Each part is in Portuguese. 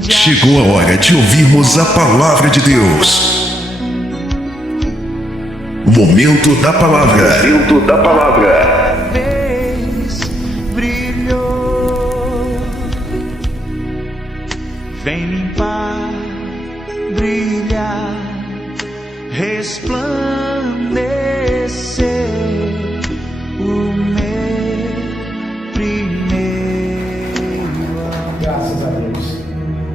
Chegou a hora de ouvirmos a palavra de Deus. Momento da palavra. Momento da palavra. Brilhou, vem limpar, brilhar, resplandecer o meu primeiro amor. Graças a Deus.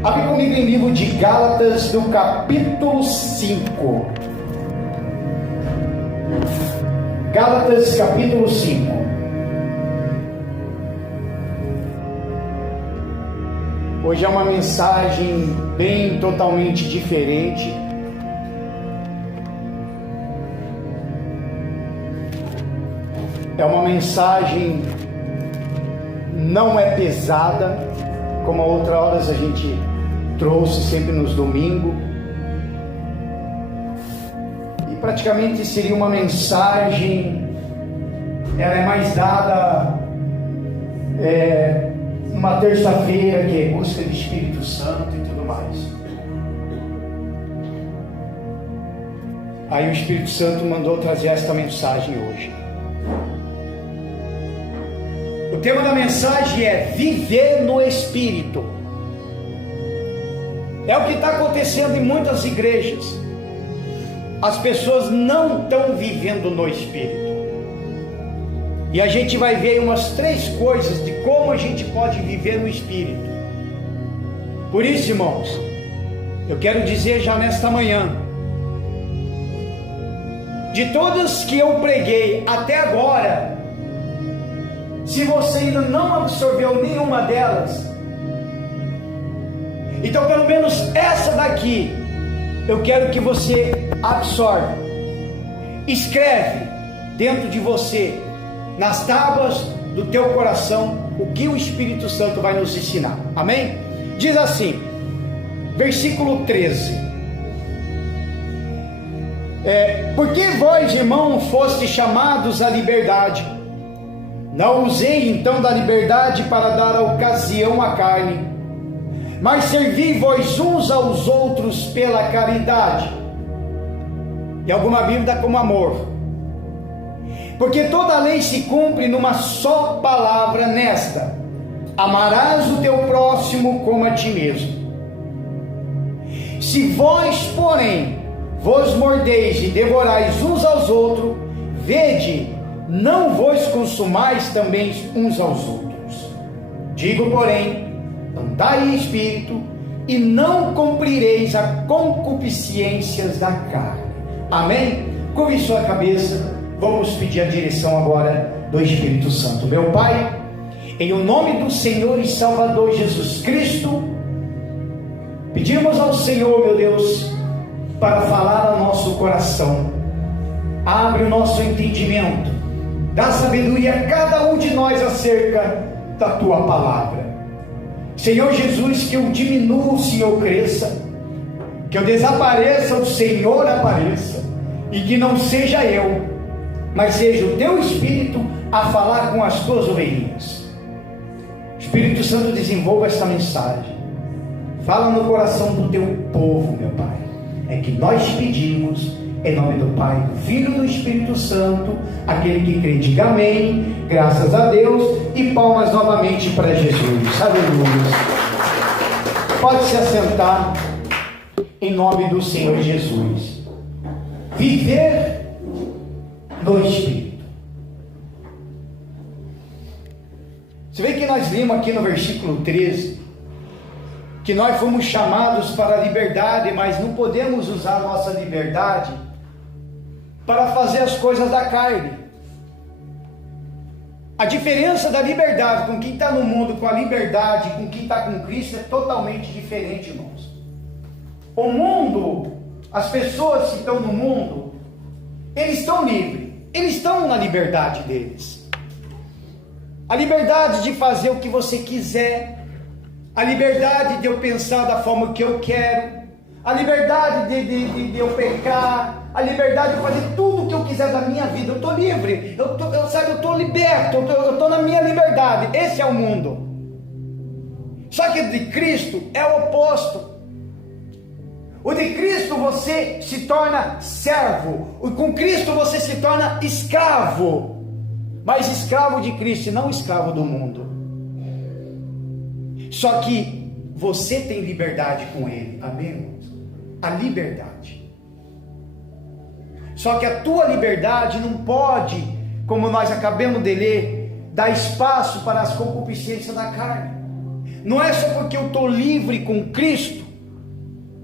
Abre comigo em livro de Gálatas, do capítulo 5. Gálatas, capítulo 5. Hoje é uma mensagem bem totalmente diferente. É uma mensagem, não é pesada, como a outra horas a gente trouxe sempre nos domingos. E praticamente seria uma mensagem, ela é mais dada numa terça-feira, que é busca do Espírito Santo e tudo mais. Aí o Espírito Santo mandou trazer esta mensagem hoje. O tema da mensagem é viver no Espírito. É o que está acontecendo em muitas igrejas. As pessoas não estão vivendo no Espírito. E a gente vai ver umas 3 coisas de como a gente pode viver no Espírito. Por isso, irmãos, eu quero dizer já nesta manhã, de todas que eu preguei até agora, se você ainda não absorveu nenhuma delas, então pelo menos essa daqui eu quero que você absorva. Escreve dentro de você, nas tábuas do teu coração, o que o Espírito Santo vai nos ensinar. Amém? Diz assim, versículo 13: porque vós, irmão, fostes chamados à liberdade. Não usei então da liberdade para dar ocasião à carne, mas servi vós uns aos outros pela caridade. E alguma Bíblia dá como amor. Porque toda a lei se cumpre numa só palavra, nesta: amarás o teu próximo como a ti mesmo. Se vós, porém, vos mordeis e devorais uns aos outros, vede, não vos consumais também uns aos outros. Digo, porém, andai em espírito, e não cumprireis a concupiscências da carne. Amém? Curve sua cabeça. Vamos pedir a direção agora do Espírito Santo. Meu Pai, em o nome do Senhor e Salvador Jesus Cristo, pedimos ao Senhor, meu Deus, para falar ao nosso coração. Abre o nosso entendimento, dá sabedoria a cada um de nós acerca da Tua palavra. Senhor Jesus, que eu diminua, o Senhor cresça, que eu desapareça, o Senhor apareça, e que não seja eu, mas seja o Teu Espírito a falar com as Tuas ovelhinhas. Espírito Santo, desenvolva esta mensagem, fala no coração do Teu povo, meu Pai. É que nós pedimos, em nome do Pai, do Filho e do Espírito Santo. Aquele que crê, diga amém, graças a Deus, e palmas novamente para Jesus. Aleluia. Pode se assentar, em nome do Senhor Jesus. Viver no Espírito. Você vê que nós vimos aqui no versículo 13 que nós fomos chamados para a liberdade, mas não podemos usar a nossa liberdade para fazer as coisas da carne. A diferença da liberdade com quem está no mundo, com a liberdade com quem está com Cristo, é totalmente diferente, irmãos. O mundo, as pessoas que estão no mundo, eles estão livres, eles estão na liberdade deles. A liberdade de fazer o que você quiser, a liberdade de eu pensar da forma que eu quero, a liberdade de eu pecar, a liberdade de fazer tudo o que eu quiser da minha vida. Eu estou livre, eu estou liberto, eu estou na minha liberdade. Esse é o mundo. Só que o de Cristo é o oposto. O de Cristo você se torna servo, com Cristo você se torna escravo, mas escravo de Cristo e não escravo do mundo. Só que você tem liberdade com Ele, amém, irmãos? A liberdade. Só que a tua liberdade não pode, como nós acabamos de ler, dar espaço para as concupiscências da carne. Não é só porque eu estou livre com Cristo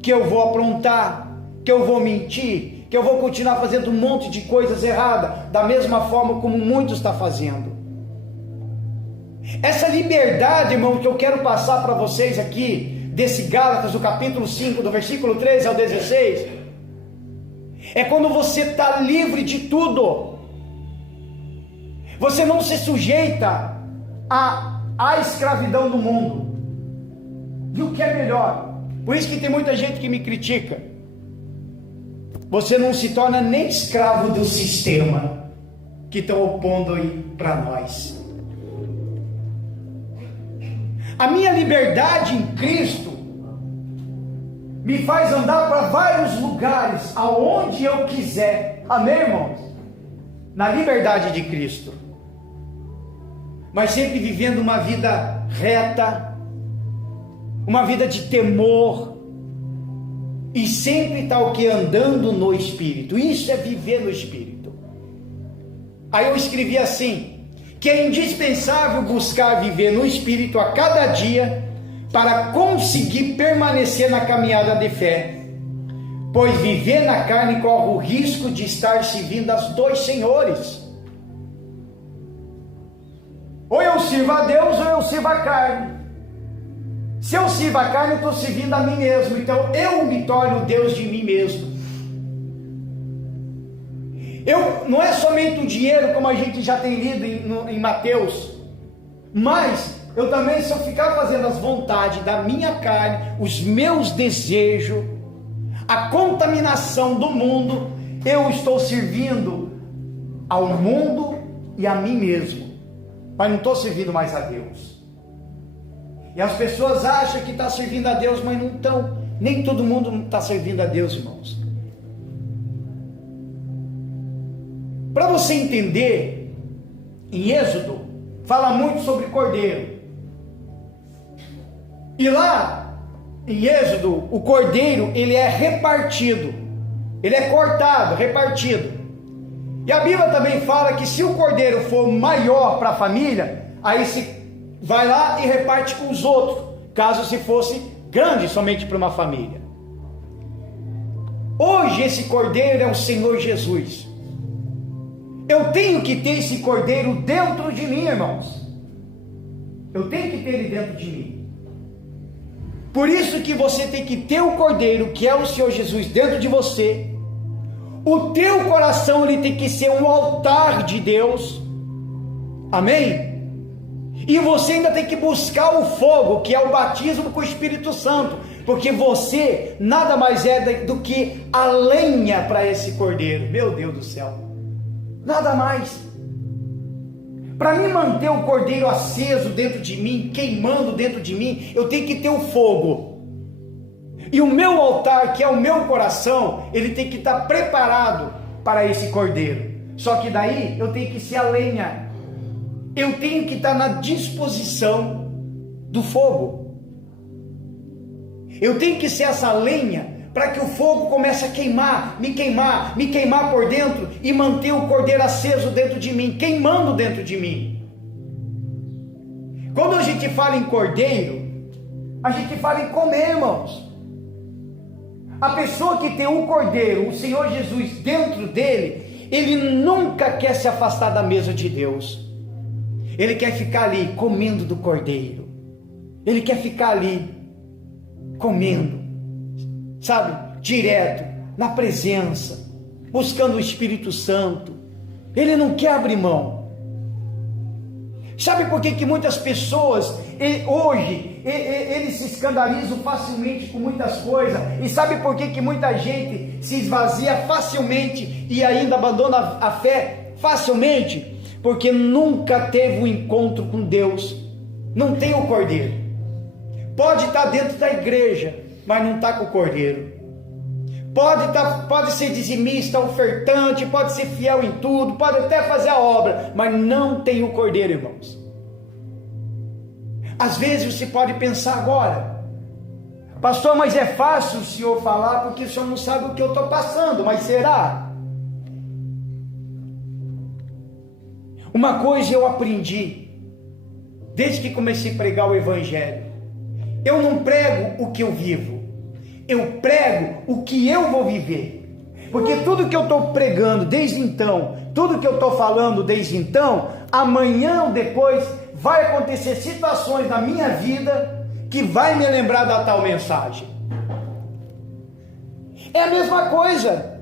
que eu vou aprontar, que eu vou mentir, que eu vou continuar fazendo um monte de coisas erradas, da mesma forma como muitos estão fazendo. Essa liberdade, irmão, que eu quero passar para vocês aqui, desse Gálatas, do capítulo 5, do versículo 13 ao 16, é quando você está livre de tudo. Você não se sujeita à escravidão do mundo. E o que é melhor? Por isso que tem muita gente que me critica. Você não se torna nem escravo do sistema que estão opondo aí para nós. A minha liberdade em Cristo me faz andar para vários lugares, aonde eu quiser. Amém, irmãos? Na liberdade de Cristo. Mas sempre vivendo uma vida reta, uma vida de temor, e sempre está o que? Andando no Espírito. Isso é viver no Espírito. Aí eu escrevi assim, que é indispensável buscar viver no Espírito a cada dia, para conseguir permanecer na caminhada de fé, pois viver na carne corre o risco de estar servindo aos dois senhores. Ou eu sirvo a Deus ou eu sirvo a carne. Se eu sirvo a carne, eu estou servindo a mim mesmo. Então eu me torno Deus de mim mesmo. Não é somente o dinheiro, como a gente já tem lido em Mateus, mas eu também, se eu ficar fazendo as vontades da minha carne, os meus desejos, a contaminação do mundo, eu estou servindo ao mundo e a mim mesmo, mas não estou servindo mais a Deus. E as pessoas acham que está servindo a Deus, mas não estão. Nem todo mundo está servindo a Deus, irmãos. Para você entender, em Êxodo, fala muito sobre cordeiro. E lá, em Êxodo, o cordeiro, ele é repartido. Ele é cortado, repartido. E a Bíblia também fala que se o cordeiro for maior para a família, aí se vai lá e reparte com os outros, caso se fosse grande somente para uma família. Hoje esse cordeiro é o Senhor Jesus. Eu tenho que ter esse cordeiro dentro de mim, irmãos. Eu tenho que ter ele dentro de mim. Por isso que você tem que ter o cordeiro, que é o Senhor Jesus, dentro de você. O teu coração, ele tem que ser um altar de Deus. Amém? E você ainda tem que buscar o fogo, que é o batismo com o Espírito Santo, porque você nada mais é do que a lenha para esse cordeiro. Meu Deus do céu, nada mais. Para mim manter o cordeiro aceso dentro de mim, queimando dentro de mim, eu tenho que ter o fogo. E o meu altar, que é o meu coração, ele tem que estar preparado para esse cordeiro. Só que daí eu tenho que ser a lenha. Eu tenho que estar na disposição do fogo. Eu tenho que ser essa lenha para que o fogo comece a queimar, me queimar por dentro e manter o cordeiro aceso dentro de mim, queimando dentro de mim. Quando a gente fala em cordeiro, a gente fala em comer, irmãos. A pessoa que tem o cordeiro, o Senhor Jesus dentro dele, ele nunca quer se afastar da mesa de Deus. Ele quer ficar ali comendo do cordeiro. Ele quer ficar ali comendo, sabe, direto, na presença, buscando o Espírito Santo. Ele não quer abrir mão. Sabe por que muitas pessoas hoje eles se escandalizam facilmente com muitas coisas? E sabe por que muita gente se esvazia facilmente e ainda abandona a fé facilmente? Porque nunca teve um encontro com Deus. Não tem o cordeiro. pode estar dentro da igreja, mas não está com o cordeiro. Pode ser dizimista, ofertante, pode ser fiel em tudo, pode até fazer a obra, mas não tem o cordeiro, irmãos. Às vezes você pode pensar agora: pastor, mas é fácil o senhor falar porque o senhor não sabe o que eu estou passando. Mas será? Uma coisa eu aprendi desde que comecei a pregar o evangelho: eu não prego o que eu vivo, eu prego o que eu vou viver. Porque tudo que eu estou pregando desde então, tudo que eu estou falando desde então, amanhã ou depois vai acontecer situações na minha vida que vai me lembrar da tal mensagem. É a mesma coisa.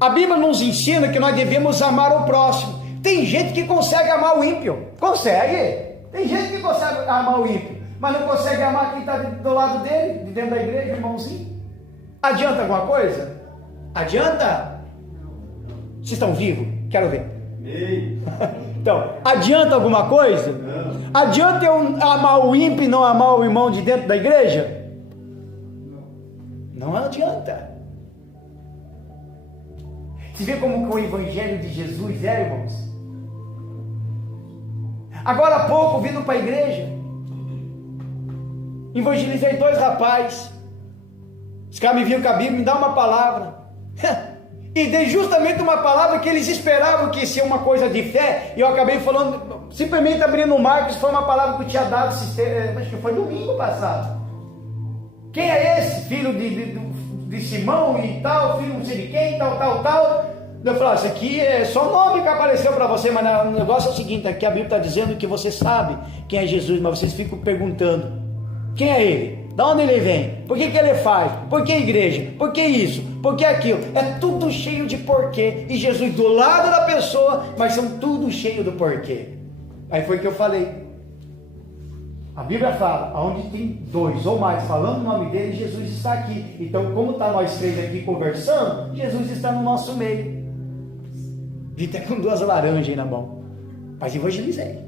A Bíblia nos ensina que nós devemos amar o próximo. Tem gente que consegue amar o ímpio. Consegue. Tem gente que consegue amar o ímpio, mas não consegue amar quem está do lado dele, de dentro da igreja, irmãozinho. Adianta alguma coisa? Adianta? Vocês estão vivos? Quero ver. Então, adianta alguma coisa? Não. Adianta eu amar o ímpio e não amar o irmão de dentro da igreja? Não adianta. Você vê como que o evangelho de Jesus é, irmãos? Agora há pouco, vindo para a igreja, evangelizei 2 rapazes. Os caras me viram com a Bíblia, me dá uma palavra. E dei justamente uma palavra que eles esperavam que ia uma coisa de fé, e eu acabei falando, simplesmente abrindo o Marcos, foi uma palavra que eu tinha dado, acho que foi domingo passado. Quem é esse? Filho de Simão e tal, filho não sei de quem, tal. Eu falei: isso aqui é só nome que apareceu para você, mas o negócio é o seguinte, aqui a Bíblia está dizendo que você sabe quem é Jesus, mas vocês ficam perguntando: quem é ele? Da onde ele vem? Por que ele faz? Por que igreja? Por que isso? Por que aquilo? É tudo cheio de porquê. E Jesus do lado da pessoa, mas são tudo cheio do porquê. Aí foi que eu falei. A Bíblia fala: onde tem 2 ou mais falando o nome dele, Jesus está aqui. Então, como está nós 3 aqui conversando, Jesus está no nosso meio. Vi até com 2 laranjas aí na mão, mas evangelizei.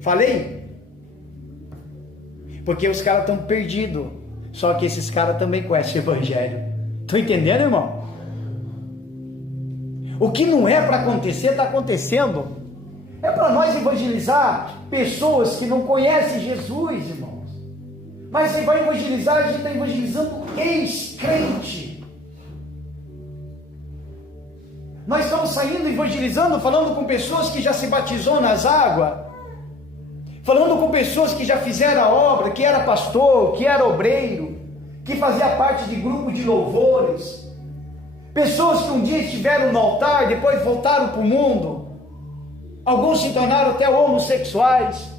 Falei. Porque os caras estão perdidos. Só que esses caras também conhecem o evangelho. Estão entendendo, irmão? O que não é para acontecer, está acontecendo. É para nós evangelizar pessoas que não conhecem Jesus, irmãos. Mas você vai evangelizar, a gente está evangelizando ex-crente. Nós estamos saindo evangelizando, falando com pessoas que já se batizou nas águas, falando com pessoas que já fizeram a obra, que era pastor, que era obreiro, que fazia parte de grupo de louvores, pessoas que um dia estiveram no altar, depois voltaram para o mundo, alguns se tornaram até homossexuais,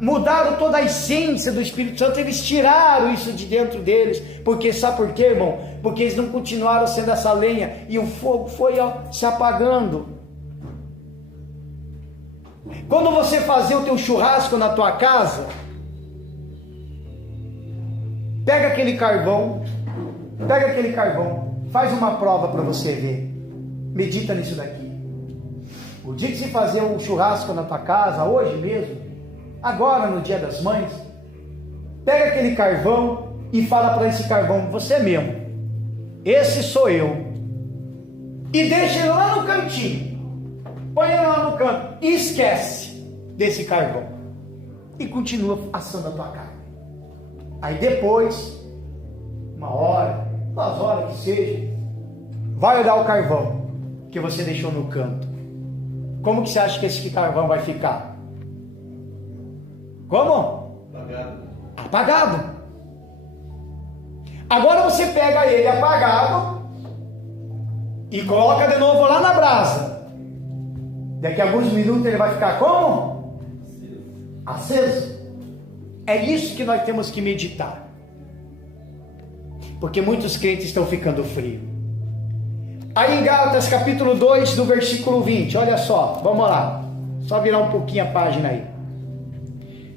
mudaram toda a essência do Espírito Santo, eles tiraram isso de dentro deles, porque sabe por quê, irmão? Porque eles não continuaram sendo essa lenha, e o fogo foi se apagando. Quando você fazer o teu churrasco na tua casa, pega aquele carvão, faz uma prova para você ver, medita nisso daqui. O dia que você fazer um churrasco na tua casa, hoje mesmo, agora no Dia das Mães, pega aquele carvão e fala para esse carvão: você mesmo, esse sou eu, e deixa ele lá no cantinho. Põe ele lá no canto e esquece desse carvão e continua assando a tua carne. Aí depois, 1 hora, 2 horas que seja, vai olhar o carvão que você deixou no canto. Como que você acha que esse carvão vai ficar? Como? Apagado. Agora você pega ele apagado e coloca de novo lá na brasa. Daqui a alguns minutos ele vai ficar como? Aceso. É isso que nós temos que meditar. Porque muitos crentes estão ficando frios. Aí em Gálatas capítulo 2, do versículo 20, olha só, vamos lá. Só virar um pouquinho a página aí.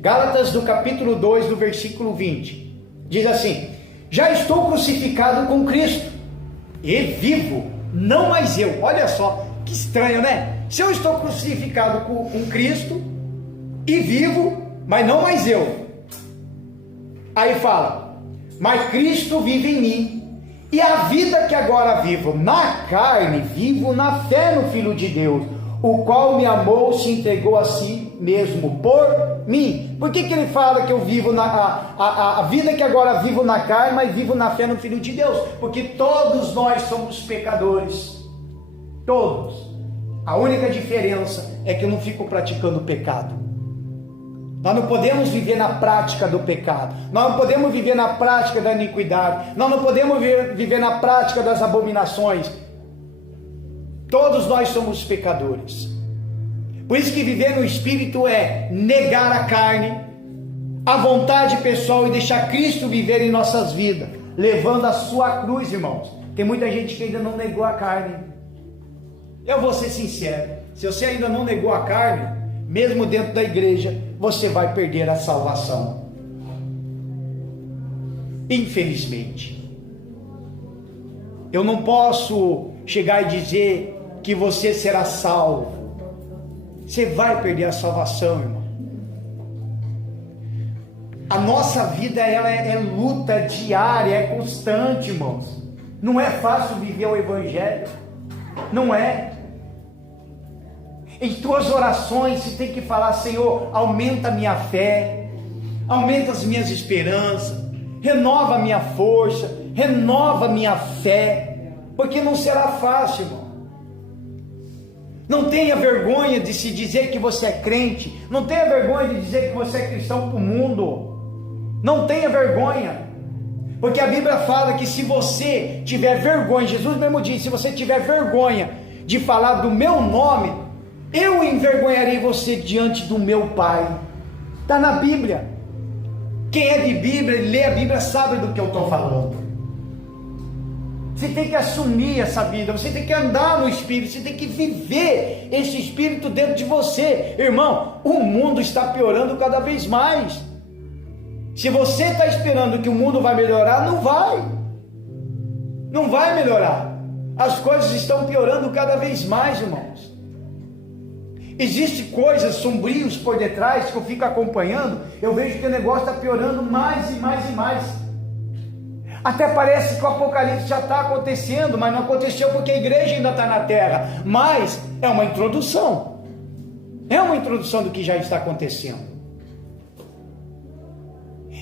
Gálatas do capítulo 2, do versículo 20. Diz assim: já estou crucificado com Cristo, e vivo, não mais eu. Olha só, que estranho, né? Se eu estou crucificado com Cristo e vivo, mas não mais eu. Aí fala, mas Cristo vive em mim, e a vida que agora vivo na carne, vivo na fé no Filho de Deus, o qual me amou, se entregou a si mesmo por mim. Por que ele fala que eu vivo a vida que agora vivo na carne, mas vivo na fé no Filho de Deus? Porque todos nós somos pecadores, todos. A única diferença é que eu não fico praticando pecado. Nós não podemos viver na prática do pecado, nós não podemos viver na prática da iniquidade, nós não podemos viver na prática das abominações. Todos nós somos pecadores. Por isso que viver no Espírito é negar a carne, a vontade pessoal, e deixar Cristo viver em nossas vidas, levando a sua cruz, irmãos. Tem muita gente que ainda não negou a carne. Eu vou ser sincero, se você ainda não negou a carne, mesmo dentro da igreja, você vai perder a salvação. Infelizmente. Eu não posso chegar e dizer que você será salvo. Você vai perder a salvação, irmão. A nossa vida, ela é luta diária, é constante, irmãos. Não é fácil viver o Evangelho. Não é. Em tuas orações você tem que falar: Senhor, aumenta a minha fé, aumenta as minhas esperanças, renova a minha força, renova a minha fé, porque não será fácil, irmão. Não tenha vergonha de se dizer que você é crente, não tenha vergonha de dizer que você é cristão para o mundo, não tenha vergonha, porque a Bíblia fala que se você tiver vergonha, Jesus mesmo disse, se você tiver vergonha de falar do meu nome, eu envergonharei você diante do meu Pai. Está na Bíblia. Quem é de Bíblia, lê a Bíblia, sabe do que eu estou falando. Você tem que assumir essa vida, você tem que andar no Espírito, você tem que viver esse Espírito dentro de você. Irmão, o mundo está piorando cada vez mais. Se você está esperando que o mundo vai melhorar, não vai. Não vai melhorar. As coisas estão piorando cada vez mais, irmãos. Existem coisas sombrias por detrás que eu fico acompanhando, eu vejo que o negócio está piorando mais e mais e mais. Até parece que o Apocalipse já está acontecendo, mas não aconteceu porque a igreja ainda está na terra. Mas é uma introdução. É uma introdução do que já está acontecendo.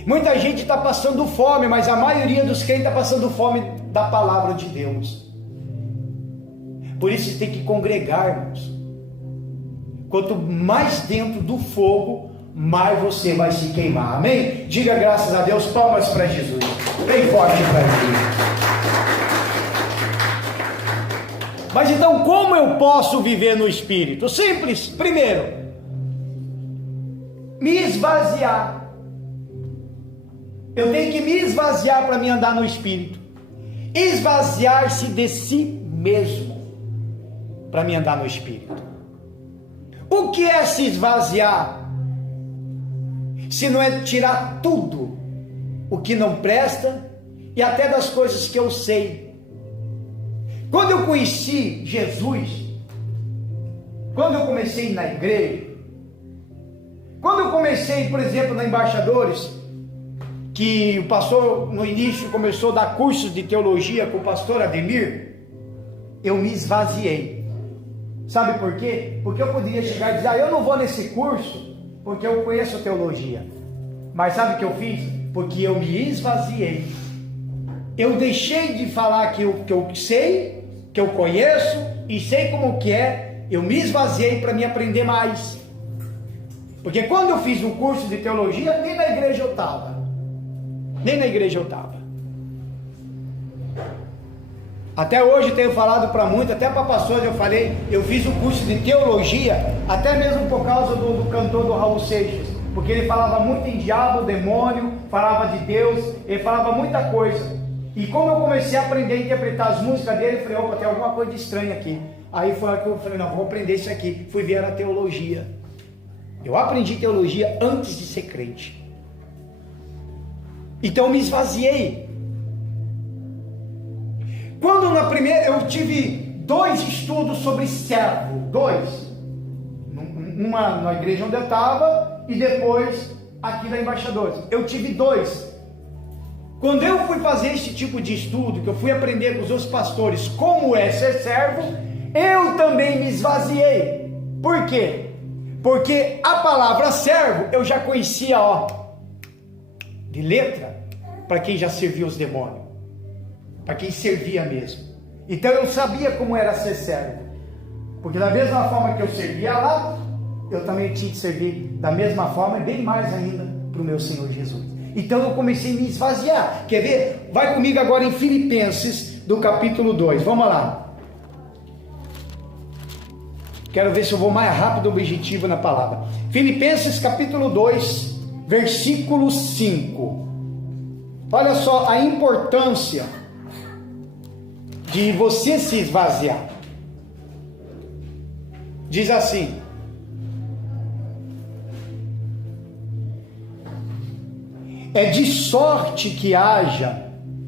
Muita gente está passando fome, mas a maioria dos crentes está passando fome da palavra de Deus. Por isso você tem que congregar, irmãos. Quanto mais dentro do fogo, mais você vai se queimar. Amém? Diga graças a Deus, palmas para Jesus. Bem forte para ele. Mas então, como eu posso viver no Espírito? Simples. Primeiro, me esvaziar. Eu tenho que me esvaziar para me andar no Espírito. Esvaziar-se de si mesmo para me andar no Espírito. O que é se esvaziar? Se não é tirar tudo o que não presta e até das coisas que eu sei. Quando eu conheci Jesus, quando eu comecei na igreja, quando eu comecei, por exemplo, na Embaixadores, que o pastor no início começou a dar cursos de teologia com o pastor Ademir, eu me esvaziei. Sabe por quê? Porque eu poderia chegar e dizer, eu não vou nesse curso porque eu conheço teologia. Mas sabe o que eu fiz? Porque eu me esvaziei. Eu deixei de falar que eu sei, que eu conheço e sei como que é. Eu me esvaziei para me aprender mais. Porque quando eu fiz um curso de teologia, nem na igreja eu estava. Nem na igreja eu estava. Até hoje tenho falado para muitos, até para pastores eu falei, eu fiz um curso de teologia, até mesmo por causa do cantor do Raul Seixas, porque ele falava muito em diabo, demônio, falava de Deus, ele falava muita coisa. E como eu comecei a aprender a interpretar as músicas dele, eu falei, opa, tem alguma coisa estranha aqui. Aí foi que eu falei, não, vou aprender isso aqui. Fui ver a teologia. Eu aprendi teologia antes de ser crente. Então eu me esvaziei. Quando na primeira eu tive 2 estudos sobre servo, 2. Uma na igreja onde eu estava e depois aqui da Embaixadores. Eu tive 2. Quando eu fui fazer esse tipo de estudo, que eu fui aprender com os outros pastores como é ser servo, eu também me esvaziei. Por quê? Porque a palavra servo eu já conhecia, de letra, para quem já servia os demônios, para quem servia mesmo. Então eu sabia como era ser servo, porque da mesma forma que eu servia lá, eu também tinha que servir da mesma forma e bem mais ainda para o meu Senhor Jesus. Então eu comecei a me esvaziar. Quer ver? Vai comigo agora em Filipenses, do capítulo 2, vamos lá. Quero ver se eu vou mais rápido, objetivo na palavra. Filipenses capítulo 2, versículo 5. Olha só a importância de você se esvaziar. Diz assim: é de sorte que haja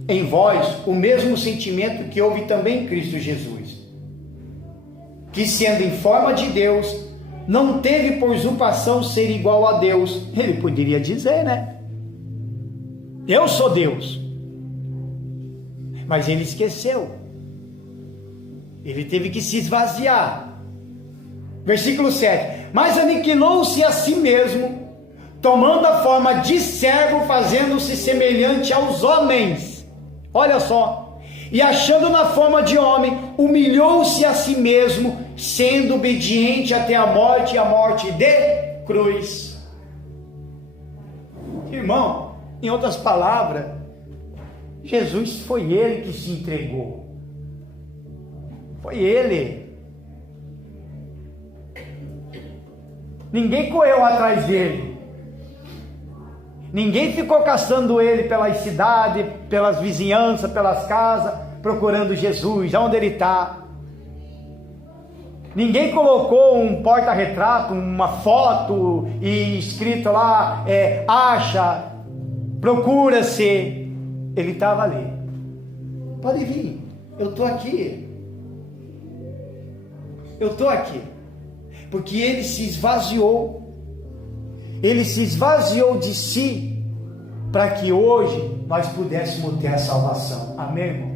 em vós o mesmo sentimento que houve também em Cristo Jesus, que sendo em forma de Deus, não teve por usurpação ser igual a Deus. Ele poderia dizer, né? Eu sou Deus. Mas ele esqueceu. Ele teve que se esvaziar. Versículo 7. Mas aniquilou-se a si mesmo, tomando a forma de servo, fazendo-se semelhante aos homens. Olha só. E achando na forma de homem, humilhou-se a si mesmo, sendo obediente até a morte, e a morte de cruz. Irmão, em outras palavras, Jesus foi ele que se entregou. Foi ele. Ninguém correu atrás dele. Ninguém ficou caçando ele pelas cidades, pelas vizinhanças, pelas casas, procurando Jesus, onde ele está. Ninguém colocou um porta-retrato, uma foto e escrito lá, acha, procura-se. Ele estava ali. Pode vir, eu estou aqui. Eu estou aqui. Porque ele se esvaziou. Ele se esvaziou de si, para que hoje nós pudéssemos ter a salvação. Amém, irmão?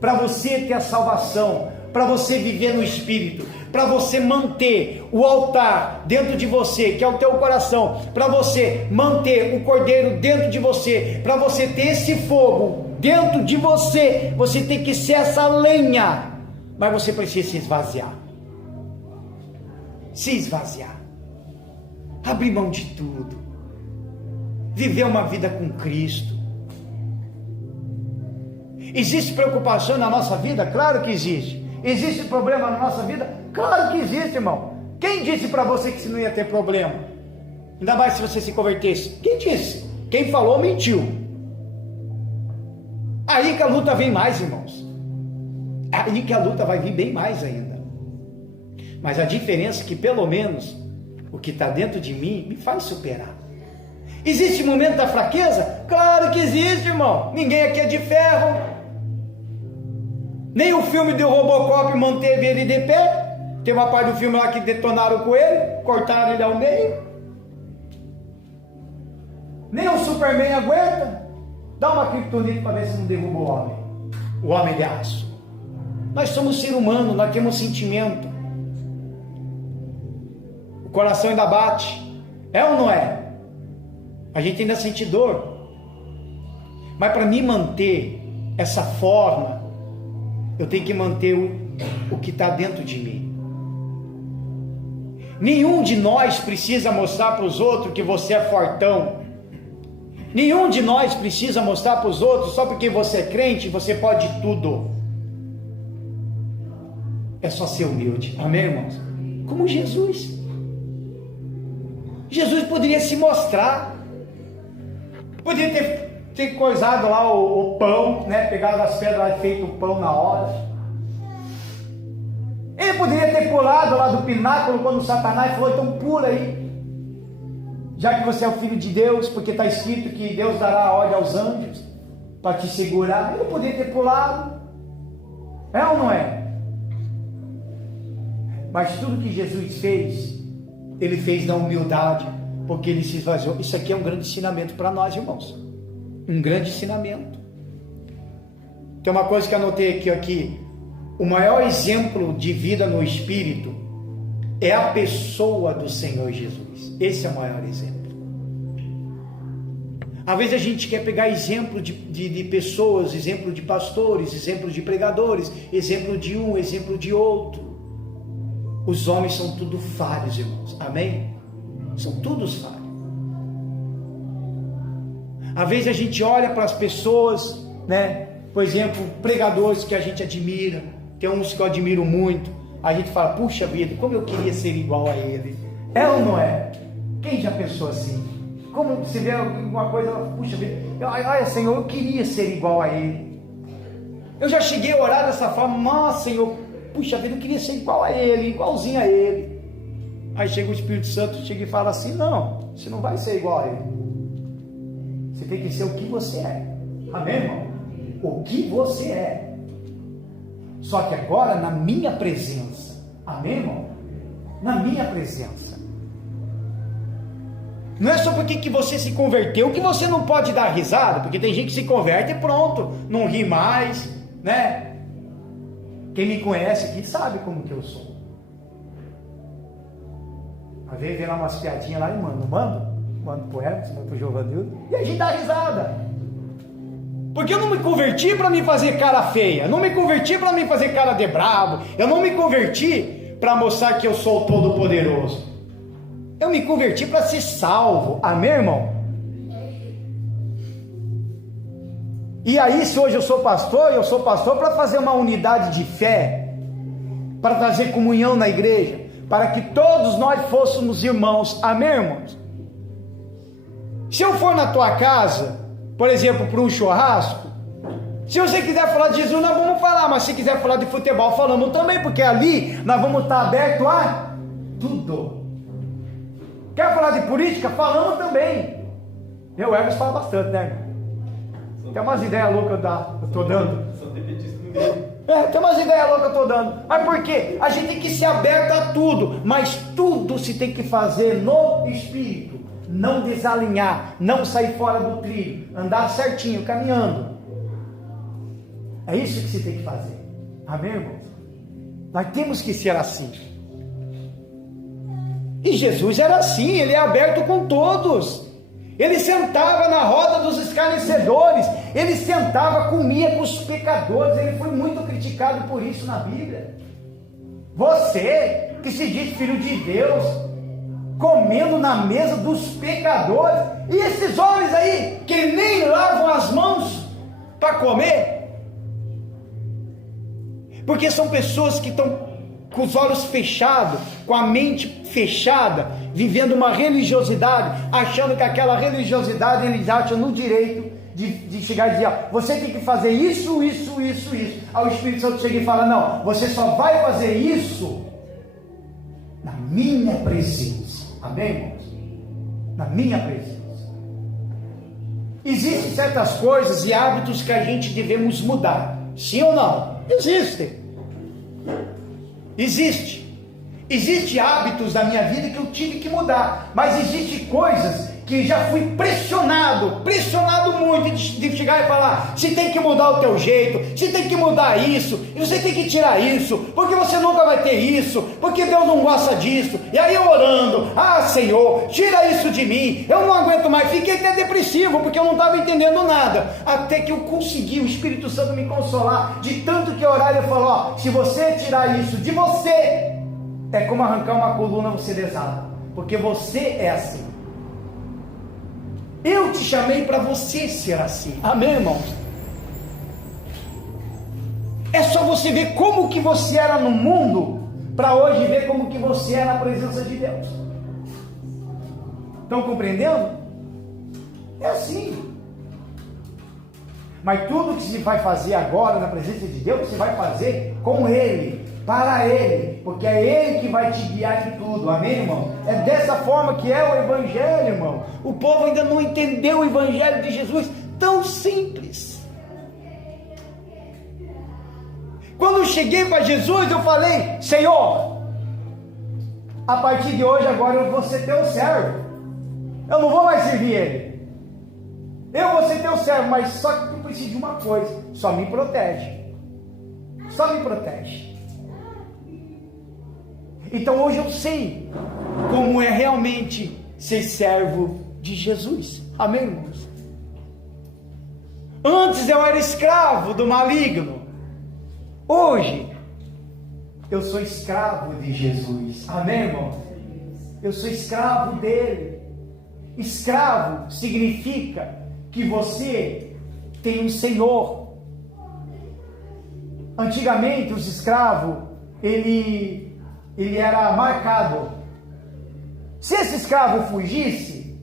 Para você ter a salvação, para você viver no Espírito, para você manter o altar dentro de você, que é o teu coração, para você manter o Cordeiro dentro de você, para você ter esse fogo dentro de você, você tem que ser essa lenha, mas você precisa se esvaziar. Se esvaziar. Abrir mão de tudo, viver uma vida com Cristo. Existe preocupação na nossa vida? Claro que existe. Existe problema na nossa vida? Claro que existe, irmão. Quem disse para você que você não ia ter problema? Ainda mais se você se convertesse. Quem disse? Quem falou mentiu. Aí que a luta vem mais, irmãos. Aí que a luta vai vir bem mais ainda. Mas a diferença é que pelo menos o que está dentro de mim me faz superar. Existe momento da fraqueza? Claro que existe, irmão. Ninguém aqui é de ferro. Nem o filme do Robocop manteve ele de pé. Tem uma parte do filme lá que detonaram com ele, cortaram ele ao meio. Nem o Superman aguenta. Dá uma criptonite para ver se não derruba o homem de aço. Nós somos ser humano, nós temos sentimento. O coração ainda bate. É ou não é? A gente ainda sente dor. Mas para mim manter essa forma, eu tenho que manter o que está dentro de mim. Nenhum de nós precisa mostrar para os outros que você é fortão. Nenhum de nós precisa mostrar para os outros só porque você é crente, você pode tudo. É só ser humilde. Amém, irmãos? Como Jesus. Jesus poderia se mostrar. Poderia ter coisado lá o pão, né? Pegado as pedras e feito o pão na hora. Ele poderia ter pulado lá do pináculo quando Satanás falou: então pula aí, já que você é o filho de Deus, porque está escrito que Deus dará ordem aos anjos para te segurar. Ele poderia ter pulado. É ou não é? Mas tudo que Jesus fez Ele fez na humildade, porque ele se esvaziou. Isso aqui é um grande ensinamento para nós, irmãos. Um grande ensinamento. Tem uma coisa que anotei aqui. O maior exemplo de vida no Espírito é a pessoa do Senhor Jesus. Esse é o maior exemplo. Às vezes a gente quer pegar exemplo de pessoas, exemplo de pastores, exemplo de pregadores, exemplo de um, exemplo de outro. Os homens são tudo falhos, irmãos. Amém? São todos falhos. Às vezes a gente olha para as pessoas, né? Por exemplo, pregadores que a gente admira. Tem uns que eu admiro muito. A gente fala, puxa vida, como eu queria ser igual a ele. É ou não é? Quem já pensou assim? Como você vê alguma coisa, puxa vida, olha Senhor, eu queria ser igual a ele. Eu já cheguei a orar dessa forma, nossa Senhor, puxa vida, eu queria ser igual a ele, igualzinho a ele. Aí chega o Espírito Santo, chega e fala assim, não, você não vai ser igual a ele. Você tem que ser o que você é. Amém, irmão? O que você é. Só que agora na minha presença. Amém, irmão? Na minha presença. Não é só porque que você se converteu que você não pode dar risada, porque tem gente que se converte e pronto, não ri mais, né? Quem me conhece aqui sabe como que eu sou. Às vezes vem lá umas piadinhas lá e mando pro Hermes, mando pro Giovanildo, e a gente dá risada. Porque eu não me converti para me fazer cara feia, não me converti para me fazer cara de brabo, eu não me converti para mostrar que eu sou o Todo-Poderoso. Eu me converti para ser salvo. Amém, irmão? E aí, se hoje eu sou pastor para fazer uma unidade de fé, para trazer comunhão na igreja, para que todos nós fôssemos irmãos. Amém, irmãos? Se eu for na tua casa, por exemplo, para um churrasco, se você quiser falar de Jesus, nós vamos falar, mas se quiser falar de futebol, falamos também, porque ali nós vamos estar abertos a tudo. Quer falar de política? Falamos também. Eu, Hermes, fala bastante, né, irmão? Tem umas ideias loucas que eu estou dando. Tem umas ideias loucas que eu estou dando. Mas por quê? A gente tem que ser aberto a tudo, mas tudo se tem que fazer no Espírito. Não desalinhar, não sair fora do trilho, andar certinho, caminhando. É isso que se tem que fazer. Amém, irmãos? Nós temos que ser assim. E Jesus era assim, ele é aberto com todos. Ele sentava na roda dos escarnecedores, ele sentava, comia com os pecadores. Ele foi muito criticado por isso na Bíblia. Você que se diz filho de Deus, comendo na mesa dos pecadores, e esses homens aí que nem lavam as mãos para comer, porque são pessoas que estão com os olhos fechados, com a mente fechada, vivendo uma religiosidade, achando que aquela religiosidade eles acham no direito de chegar e dizer, você tem que fazer isso. Aí o Espírito Santo chega e fala, não, você só vai fazer isso na minha presença. Amém, irmãos? Na minha presença. Existem certas coisas e hábitos que a gente devemos mudar. Sim ou não? Existem. Existe hábitos da minha vida que eu tive que mudar, mas existe coisas que já fui pressionado muito de chegar e falar, você tem que mudar o teu jeito, você tem que mudar isso, você tem que tirar isso, porque você nunca vai ter isso, porque Deus não gosta disso. E aí eu orando, Senhor, tira isso de mim, eu não aguento mais, fiquei até depressivo, porque eu não estava entendendo nada, até que eu consegui, o Espírito Santo me consolar, de tanto que orar, ele falou, se você tirar isso de você, é como arrancar uma coluna, você desaba, porque você é assim. Eu te chamei para você ser assim. Amém, irmãos? É só você ver como que você era no mundo, para hoje ver como que você é na presença de Deus. Estão compreendendo? É assim. Mas tudo que se vai fazer agora na presença de Deus, você vai fazer com Ele, para Ele, porque é Ele que vai te guiar em tudo. Amém, irmão? É dessa forma que é o Evangelho, irmão. O povo ainda não entendeu o Evangelho de Jesus, tão simples. Quando eu cheguei para Jesus, eu falei, Senhor, a partir de hoje, agora eu vou ser teu servo. Eu não vou mais servir ele. Eu vou ser teu servo, mas só que tu precisa de uma coisa: só me protege. Só me protege. Então hoje eu sei como é realmente ser servo de Jesus. Amém, irmãos? Antes eu era escravo do maligno. Hoje eu sou escravo de Jesus. Amém, irmão? Eu sou escravo dele. Escravo significa que você tem um senhor. Antigamente os escravos, ele era marcado. Se esse escravo fugisse,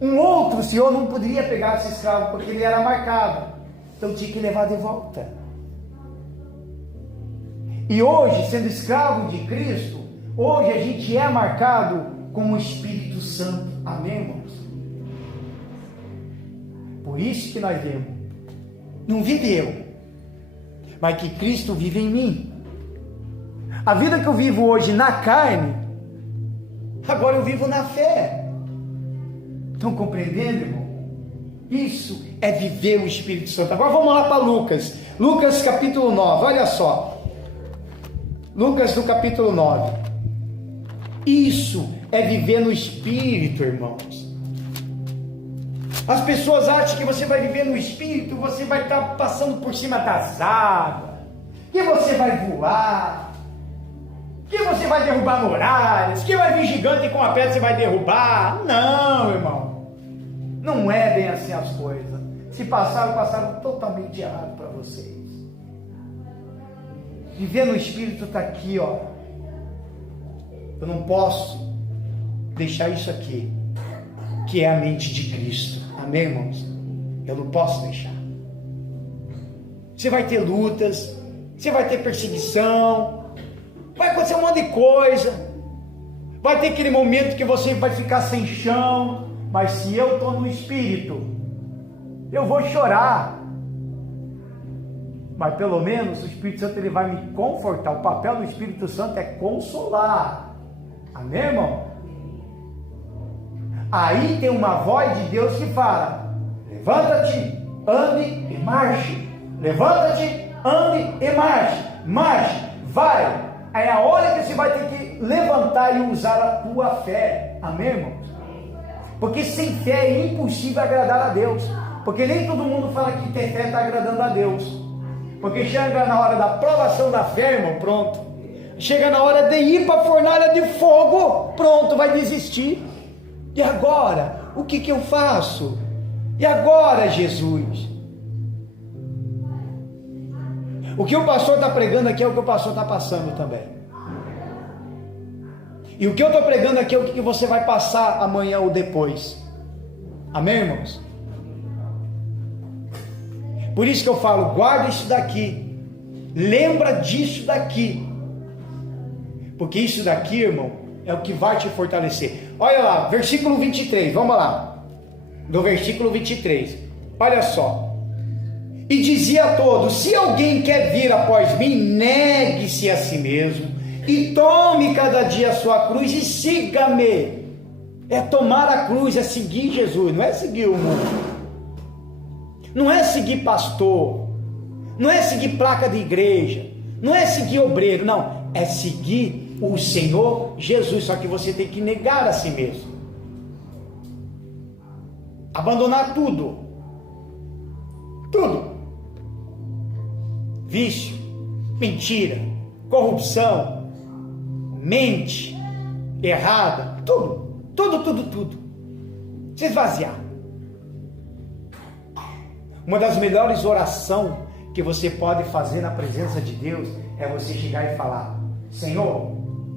um outro senhor não poderia pegar esse escravo, porque ele era marcado. Então tinha que levar de volta. E hoje, sendo escravo de Cristo, hoje a gente é marcado com o Espírito Santo. Amém, irmãos? Por isso que nós vemos, não vive eu, mas que Cristo vive em mim. A vida que eu vivo hoje na carne, agora eu vivo na fé. Estão compreendendo, irmão? Isso é viver o Espírito Santo. Agora vamos lá para Lucas. Lucas capítulo 9, olha só. Lucas do capítulo 9. Isso é viver no Espírito, irmãos. As pessoas acham que você vai viver no Espírito, você vai estar passando por cima das águas, que você vai voar, que você vai derrubar muralhas, que vai vir gigante e com a pedra você vai derrubar. Não, irmão. Não é bem assim as coisas. Se passaram totalmente errado para vocês. Viver no Espírito está aqui, ó. Eu não posso deixar isso aqui, que é a mente de Cristo. Amém, irmãos? Eu não posso deixar. Você vai ter lutas, você vai ter perseguição, vai acontecer um monte de coisa, vai ter aquele momento que você vai ficar sem chão, mas se eu estou no Espírito, eu vou chorar, mas pelo menos o Espírito Santo ele vai me confortar. O papel do Espírito Santo é consolar. Amém, irmão? Aí tem uma voz de Deus que fala: levanta-te, ande e marche. Levanta-te, ande e marche. Marche, vai. É a hora que você vai ter que levantar e usar a tua fé. Amém, irmãos? Porque sem fé é impossível agradar a Deus. Porque nem todo mundo fala que ter fé está agradando a Deus. Porque chega na hora da provação da fé, irmão, pronto. Chega na hora de ir para a fornalha de fogo, pronto, vai desistir. E agora? O que eu faço? E agora, Jesus? O que o pastor está pregando aqui é o que o pastor está passando também. E o que eu estou pregando aqui é o que você vai passar amanhã ou depois. Amém, irmãos? Por isso que eu falo, guarda isso daqui. Lembra disso daqui. Porque isso daqui, irmão, é o que vai te fortalecer. Olha lá, versículo 23, vamos lá. Do versículo 23. Olha só. E dizia a todos: se alguém quer vir após mim, negue-se a si mesmo, e tome cada dia a sua cruz e siga-me. É tomar a cruz, é seguir Jesus, não é seguir o mundo. Não é seguir pastor, não é seguir placa de igreja, não é seguir obreiro, não. É seguir o Senhor Jesus, só que você tem que negar a si mesmo. Abandonar tudo. Tudo. Vício, mentira, corrupção, mente errada, tudo. Se esvaziar. Uma das melhores orações que você pode fazer na presença de Deus é você chegar e falar: Senhor,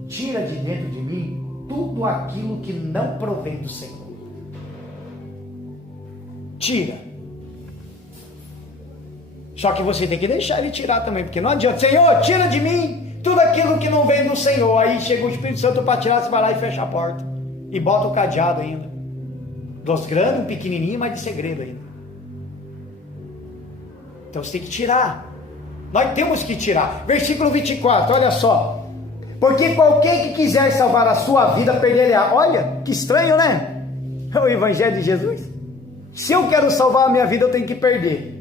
tira de dentro de mim tudo aquilo que não provém do Senhor. Tira. Só que você tem que deixar Ele tirar também, porque não adianta: Senhor, tira de mim tudo aquilo que não vem do Senhor. Aí chega o Espírito Santo para tirar, você vai lá e fecha a porta e bota o cadeado ainda, dos grandes, um pequenininho, mas de segredo ainda. Então você tem que tirar. Nós temos que tirar. Versículo 24, olha só. Porque qualquer que quiser salvar a sua vida, perderá. Olha, que estranho, né? É o Evangelho de Jesus. Se eu quero salvar a minha vida, eu tenho que perder.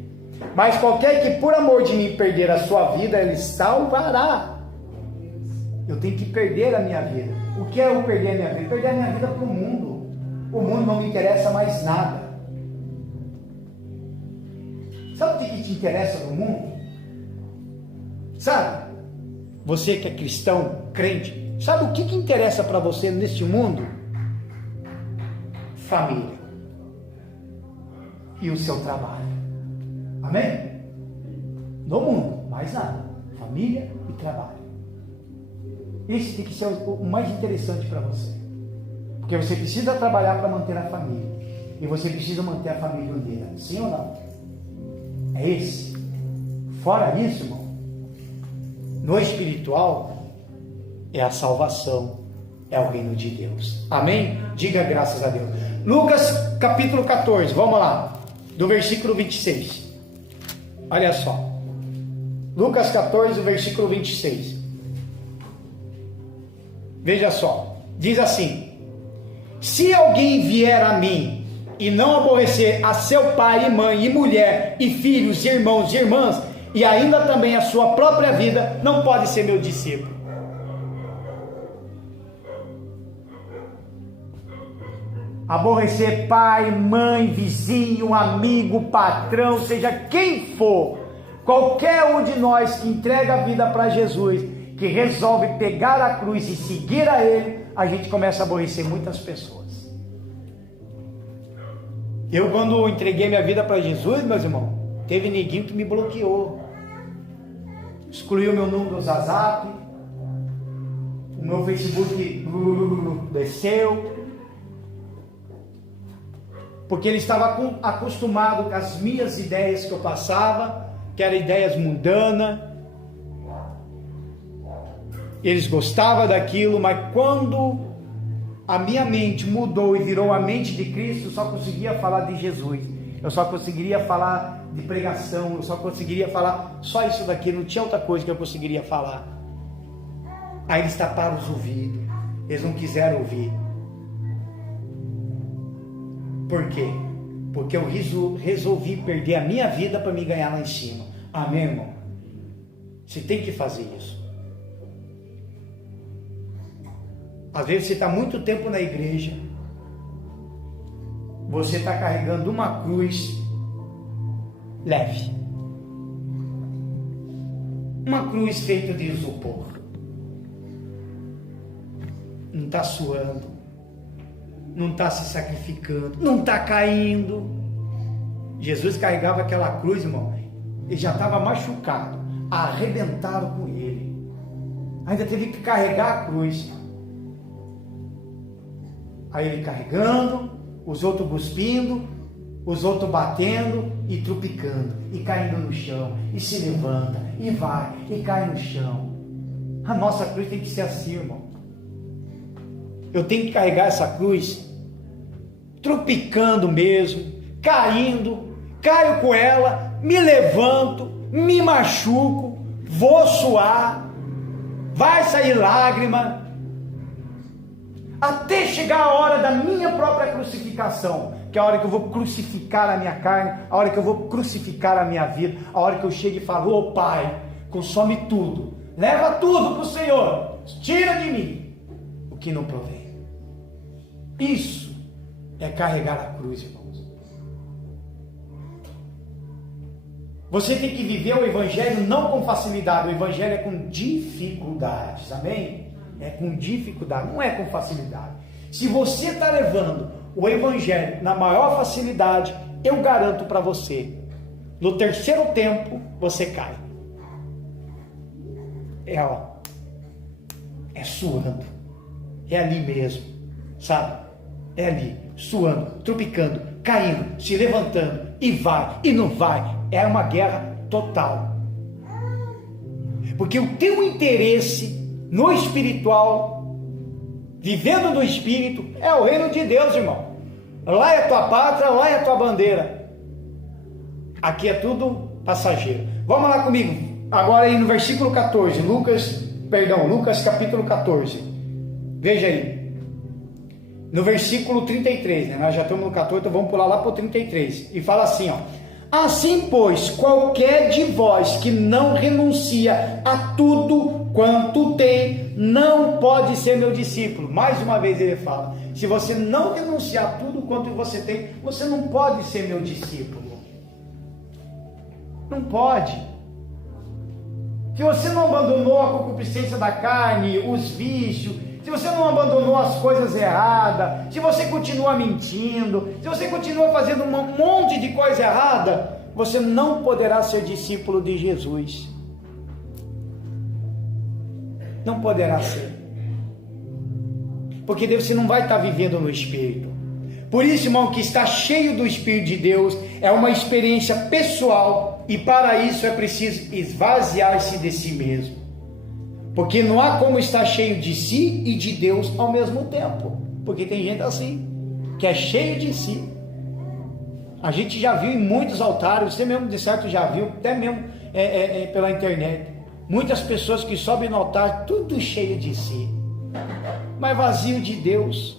Mas qualquer que por amor de mim perder a sua vida, ele salvará. Eu tenho que perder a minha vida. O que é eu perder a minha vida? Perder a minha vida para o mundo. O mundo não me interessa mais nada. Sabe o que te interessa no mundo? Sabe? Você que é cristão, crente, sabe o que interessa para você neste mundo? Família. E o seu trabalho. Amém? No mundo, mais nada. Família e trabalho. Esse tem que ser o mais interessante para você. Porque você precisa trabalhar para manter a família. E você precisa manter a família unida. Sim ou não? É esse. Fora isso, irmão, no espiritual é a salvação, é o reino de Deus. Amém? Diga graças a Deus. Lucas capítulo 14, vamos lá. Do versículo 26. Olha só. Lucas 14, versículo 26. Veja só. Diz assim: se alguém vier a mim e não aborrecer a seu pai e mãe e mulher e filhos e irmãos e irmãs e ainda também a sua própria vida, não pode ser meu discípulo. Aborrecer pai, mãe, vizinho, amigo, patrão, seja quem for, qualquer um de nós que entrega a vida para Jesus, que resolve pegar a cruz e seguir a Ele, a gente começa a aborrecer muitas pessoas. Eu, quando entreguei minha vida para Jesus, meus irmãos, teve neguinho que me bloqueou, excluiu meu número do WhatsApp, o meu Facebook desceu, porque ele estava acostumado com as minhas ideias que eu passava, que eram ideias mundanas. Eles gostavam daquilo, mas quando a minha mente mudou e virou a mente de Cristo, eu só conseguia falar de Jesus, eu só conseguiria falar de pregação, eu só conseguiria falar só isso daqui, não tinha outra coisa que eu conseguiria falar. Aí eles taparam os ouvidos, eles não quiseram ouvir. Por quê? Porque eu resolvi perder a minha vida para me ganhar lá em cima. Amém, irmão? Você tem que fazer isso. Às vezes você está muito tempo na igreja, você está carregando uma cruz leve, uma cruz feita de isopor, não está suando, não está se sacrificando, não está caindo. Jesus carregava aquela cruz, irmão, ele já estava machucado, arrebentaram com ele, ainda teve que carregar a cruz. Aí ele carregando, os outros cuspindo, os outros batendo e trupicando, e caindo no chão, e se levanta, e vai, e cai no chão. A nossa cruz tem que ser assim, irmão. Eu tenho que carregar essa cruz, trupicando mesmo, caindo, caio com ela, me levanto, me machuco, vou suar, vai sair lágrima, até chegar a hora da minha própria crucificação, que é a hora que eu vou crucificar a minha carne, a hora que eu vou crucificar a minha vida, a hora que eu chego e falo: ô Pai, consome tudo, leva tudo para o Senhor, tira de mim o que não provém. Isso é carregar a cruz, irmãos. Você tem que viver o Evangelho não com facilidade, o Evangelho é com dificuldades, amém? É com dificuldade, não é com facilidade. Se você está levando o Evangelho na maior facilidade, eu garanto para você, no terceiro tempo você cai. É suando, é ali mesmo, sabe? É ali, suando, tropicando, caindo, se levantando, e vai, e não vai. É uma guerra total. Porque o teu interesse no espiritual, vivendo no Espírito, é o reino de Deus, irmão. Lá é tua pátria, lá é tua bandeira. Aqui é tudo passageiro. Vamos lá comigo, agora aí no versículo 14, Lucas Lucas capítulo 14. Veja aí. No versículo 33, né? Nós já estamos no 14, então vamos pular lá para o 33. E fala assim, ó. Assim, pois, qualquer de vós que não renuncia a tudo quanto tem, não pode ser meu discípulo. Mais uma vez ele fala, se você não renunciar a tudo quanto você tem, você não pode ser meu discípulo. Não pode. Se você não abandonou a concupiscência da carne, os vícios, se você não abandonou as coisas erradas, se você continua mentindo, se você continua fazendo um monte de coisa errada, você não poderá ser discípulo de Jesus. Não poderá ser. Porque você não vai estar vivendo no Espírito. Por isso, irmão, que está cheio do Espírito de Deus é uma experiência pessoal, e para isso é preciso esvaziar-se de si mesmo. Porque não há como estar cheio de si e de Deus ao mesmo tempo. Porque tem gente assim, que é cheio de si. A gente já viu em muitos altares, você mesmo de certo já viu, até mesmo pela internet. Muitas pessoas que sobem no altar, tudo cheio de si, mas vazio de Deus.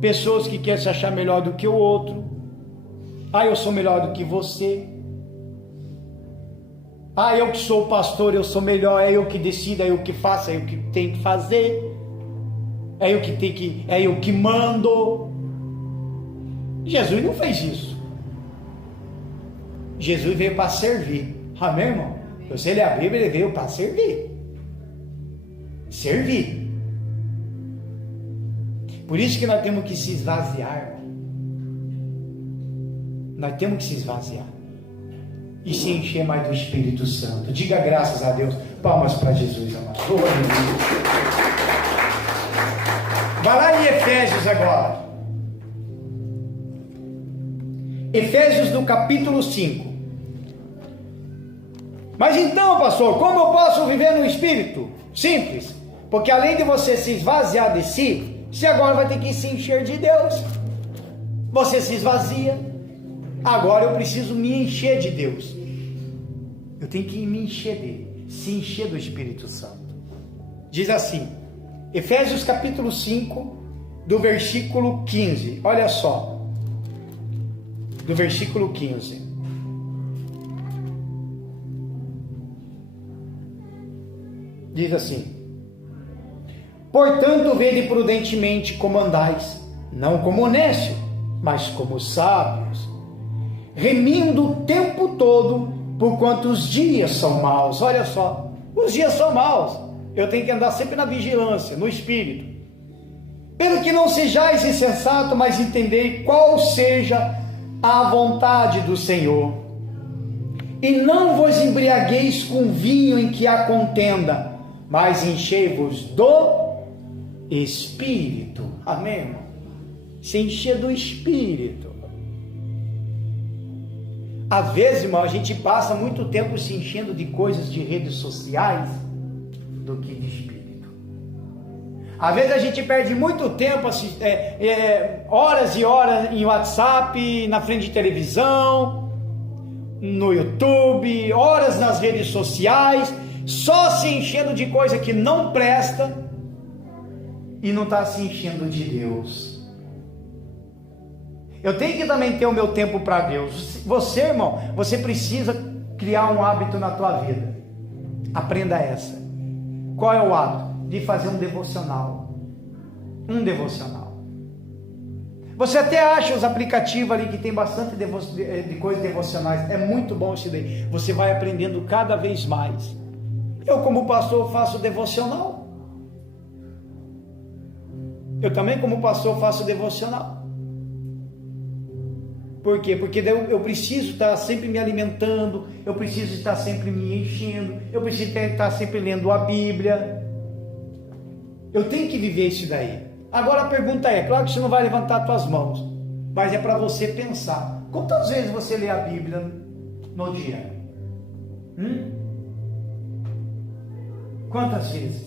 Pessoas que querem se achar melhor do que o outro. Ah, eu sou melhor do que você. Ah, eu que sou o pastor, eu sou melhor, é eu que decido, é eu que faço, é eu que tenho que fazer, é eu que mando. Jesus não fez isso. Jesus veio para servir. Amém, irmão? Você lê a Bíblia, ele veio para servir. Servir. Por isso que nós temos que se esvaziar. Nós temos que se esvaziar e se encher mais do Espírito Santo. Diga graças a Deus. Palmas para Jesus, amado. Glória a Deus. Vai lá em Efésios agora. Efésios do capítulo 5. Mas então, pastor, como eu posso viver no Espírito? Simples. Porque além de você se esvaziar de si, você agora vai ter que se encher de Deus. Você se esvazia. Agora eu preciso me encher de Deus. Eu tenho que me encher dele, se encher do Espírito Santo. Diz assim, Efésios capítulo 5, do versículo 15. Olha só, do versículo 15. Diz assim: portanto, vede prudentemente como andais, não como nécio, mas como sábios, remindo o tempo todo, porquanto os dias são maus. Olha só, os dias são maus. Eu tenho que andar sempre na vigilância, no Espírito. Pelo que não sejais insensato, mas entendei qual seja a vontade do Senhor. E não vos embriagueis com vinho em que há contenda, mas enchei-vos do Espírito. Amém? Se encher do Espírito. Às vezes, irmão, a gente passa muito tempo se enchendo de coisas de redes sociais do que de Espírito. Às vezes a gente perde muito tempo, horas e horas em WhatsApp, na frente de televisão, no YouTube, horas nas redes sociais, só se enchendo de coisa que não presta e não está se enchendo de Deus. Eu tenho que também ter o meu tempo para Deus. Você, irmão, você precisa criar um hábito na tua vida. Aprenda essa. Qual é o hábito? De fazer um devocional. Um devocional. Você até acha os aplicativos ali que tem bastante de coisas devocionais. É muito bom isso daí. Você vai aprendendo cada vez mais. Eu, como pastor, faço devocional. Eu também, como pastor, faço devocional. Por quê? Porque eu preciso estar sempre me alimentando, eu preciso estar sempre me enchendo, eu preciso estar sempre lendo a Bíblia. Eu tenho que viver isso daí. Agora a pergunta é, claro que você não vai levantar as tuas mãos, mas é para você pensar. Quantas vezes você lê a Bíblia no dia? Quantas vezes?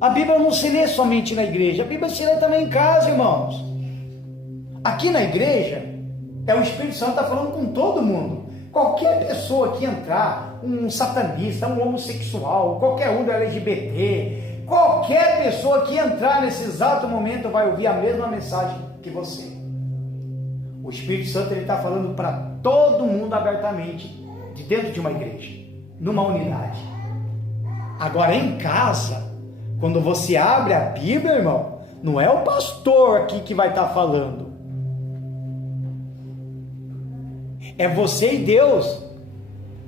A Bíblia não se lê somente na igreja, a Bíblia se lê também em casa, irmãos. Aqui na igreja, o Espírito Santo está falando com todo mundo. Qualquer pessoa que entrar, um satanista, um homossexual, qualquer um do LGBT, qualquer pessoa que entrar nesse exato momento vai ouvir a mesma mensagem que você. O Espírito Santo está falando para todo mundo abertamente, de dentro de uma igreja, numa unidade. Agora em casa, quando você abre a Bíblia, irmão, não é o pastor aqui que vai estar falando. É você e Deus.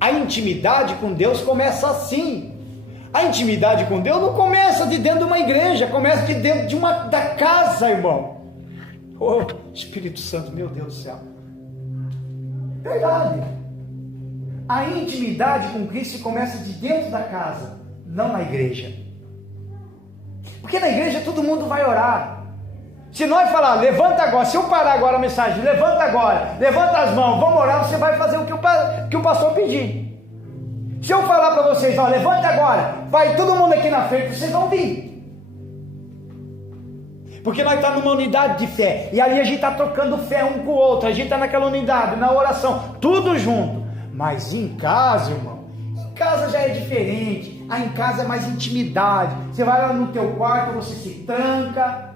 A intimidade com Deus começa assim. A intimidade com Deus não começa de dentro de uma igreja, começa de dentro da casa, irmão. Oh, Espírito Santo, meu Deus do céu. Verdade. A intimidade com Cristo começa de dentro da casa, não na igreja. Porque na igreja todo mundo vai orar. Se nós falar, levanta agora, se eu parar agora a mensagem, levanta agora, levanta as mãos, vamos orar, você vai fazer o que o pastor pedir. Se eu falar para vocês, ó, levanta agora, vai todo mundo aqui na frente, vocês vão vir. Porque nós estamos numa unidade de fé, e ali a gente está trocando fé um com o outro, a gente está naquela unidade, na oração, tudo junto. Mas em casa, irmão, em casa já é diferente, em casa é mais intimidade. Você vai lá no teu quarto, você se tranca.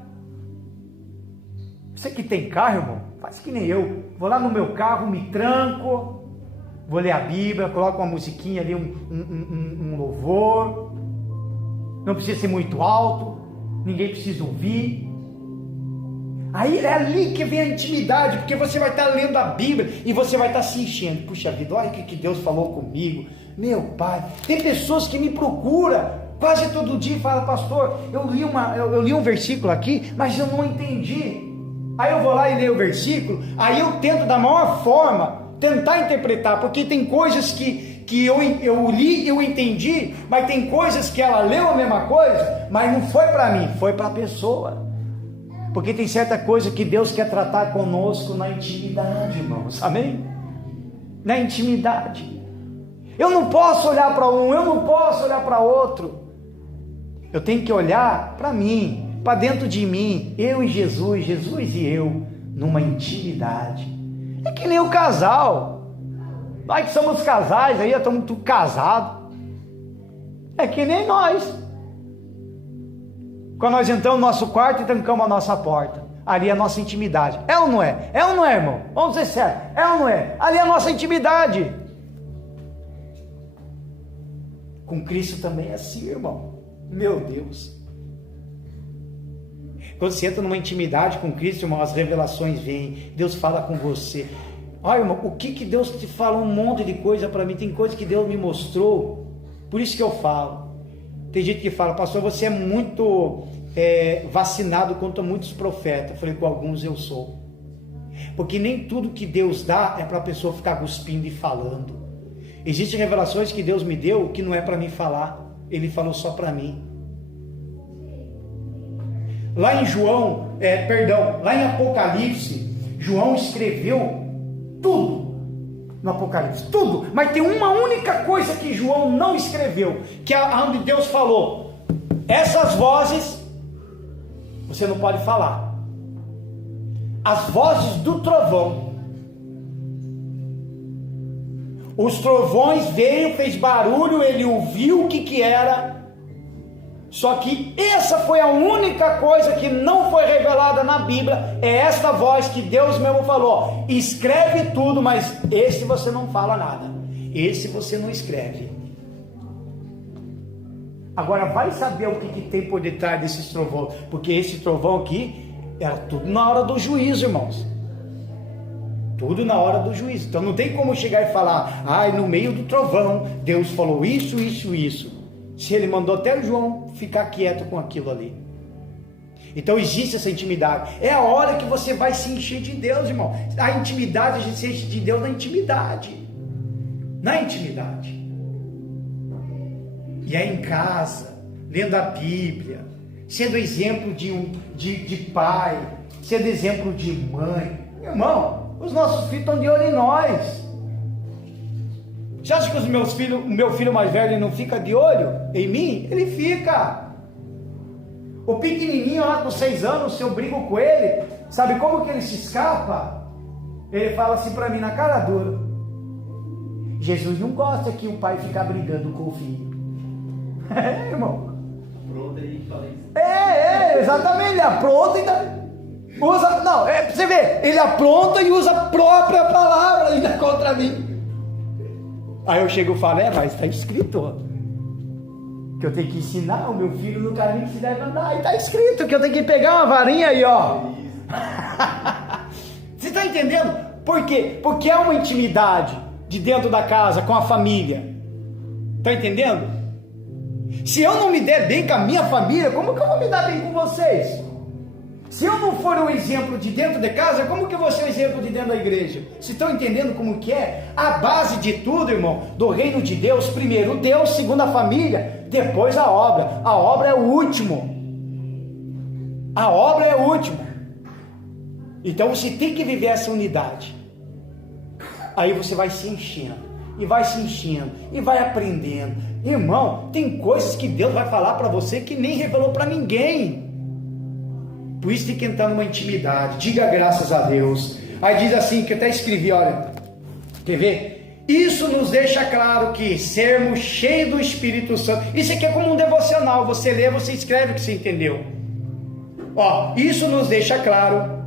Você que tem carro, irmão, faz que nem eu. Vou lá no meu carro, me tranco, vou ler a Bíblia, coloco uma musiquinha ali, um louvor. Não precisa ser muito alto, ninguém precisa ouvir. Aí é ali que vem a intimidade, porque você vai estar lendo a Bíblia e você vai estar se enchendo. Puxa vida, olha o que Deus falou comigo. Meu Pai, tem pessoas que me procuram quase todo dia e falam, pastor, eu li um versículo aqui, mas eu não entendi. Aí eu vou lá e leio o versículo, aí eu tento da maior forma tentar interpretar, porque tem coisas que eu li, eu entendi, mas tem coisas que ela leu a mesma coisa, mas não foi para mim, foi para a pessoa. Porque tem certa coisa que Deus quer tratar conosco na intimidade, irmãos, amém? Na intimidade. Eu não posso olhar para um, eu não posso olhar para outro. Eu tenho que olhar para mim, para dentro de mim, eu e Jesus, Jesus e eu, numa intimidade. É que nem o casal. Nós que somos casais, aí estamos tudo casados. É que nem nós. Quando nós entramos no nosso quarto e trancamos a nossa porta, ali é a nossa intimidade. É ou não é? É ou não é, irmão? Vamos ser sérios. É ou não é? Ali é a nossa intimidade. Com Cristo também é assim, irmão. Meu Deus. Quando você entra numa intimidade com Cristo, irmão, as revelações vêm, Deus fala com você. Olha, irmão, o que Deus te fala? Um monte de coisa para mim, tem coisa que Deus me mostrou, por isso que eu falo. Tem gente que fala, pastor, você é muito vacinado contra muitos profetas. Eu falei, com alguns eu sou. Porque nem tudo que Deus dá é para a pessoa ficar cuspindo e falando. Existem revelações que Deus me deu que não é para mim falar, Ele falou só para mim. Lá em Apocalipse, João escreveu tudo no Apocalipse, tudo, mas tem uma única coisa que João não escreveu, que é onde Deus falou, essas vozes, você não pode falar, as vozes do trovão, os trovões veio, fez barulho, ele ouviu o que era. Só que essa foi a única coisa que não foi revelada na Bíblia, é esta voz que Deus mesmo falou, escreve tudo, mas esse você não fala nada, esse você não escreve. Agora vai saber o que tem por detrás desses trovões, porque esse trovão aqui, era tudo na hora do juízo, irmãos, tudo na hora do juízo, então não tem como chegar e falar, no meio do trovão, Deus falou isso, isso, isso, se Ele mandou até o João ficar quieto com aquilo ali. Então existe essa intimidade, é a hora que você vai se encher de Deus, irmão. A intimidade, a gente se enche de Deus na intimidade, e é em casa, lendo a Bíblia, sendo exemplo de pai, sendo exemplo de mãe. Irmão, os nossos filhos estão de olho em nós. Você acha que o meu filho mais velho não fica de olho em mim? Ele fica. O pequenininho lá com 6 anos, se eu brigo com ele, sabe como que ele se escapa? Ele fala assim para mim na cara dura, Jesus não gosta que o pai fica brigando com o filho. É, irmão. Pronto aí, falei isso. Exatamente, ele apronta e usa, não, pra você ver, ele apronta e usa a própria palavra ainda contra mim. Aí eu chego e falo, mas está escrito, ó, que eu tenho que ensinar o meu filho no caminho que se deve andar, e está escrito que eu tenho que pegar uma varinha aí, ó. Você está entendendo? Por quê? Porque é uma intimidade de dentro da casa, com a família. Está entendendo? Se eu não me der bem com a minha família, como que eu vou me dar bem com vocês? Se eu não for um exemplo de dentro de casa, como que eu vou ser um exemplo de dentro da igreja? Vocês estão entendendo como que é? A base de tudo, irmão, do reino de Deus, primeiro Deus, segundo a família, depois a obra. A obra é o último. A obra é o último. Então você tem que viver essa unidade. Aí você vai se enchendo, e vai se enchendo, e vai aprendendo. Irmão, tem coisas que Deus vai falar para você que nem revelou para ninguém. Por isso tem que entrar numa intimidade. Diga graças a Deus. Aí diz assim, que eu até escrevi, olha, quer ver? Isso nos deixa claro que sermos cheios do Espírito Santo. Isso aqui é como um devocional. Você lê, você escreve o que você entendeu. Ó, isso nos deixa claro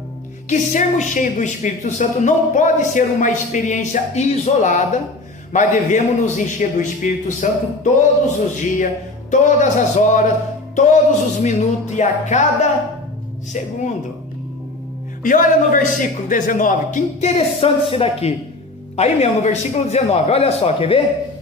que sermos cheios do Espírito Santo não pode ser uma experiência isolada, mas devemos nos encher do Espírito Santo todos os dias, todas as horas, todos os minutos e a cada segundo. E olha no versículo 19, que interessante isso daqui. Aí mesmo, no versículo 19, olha só, quer ver?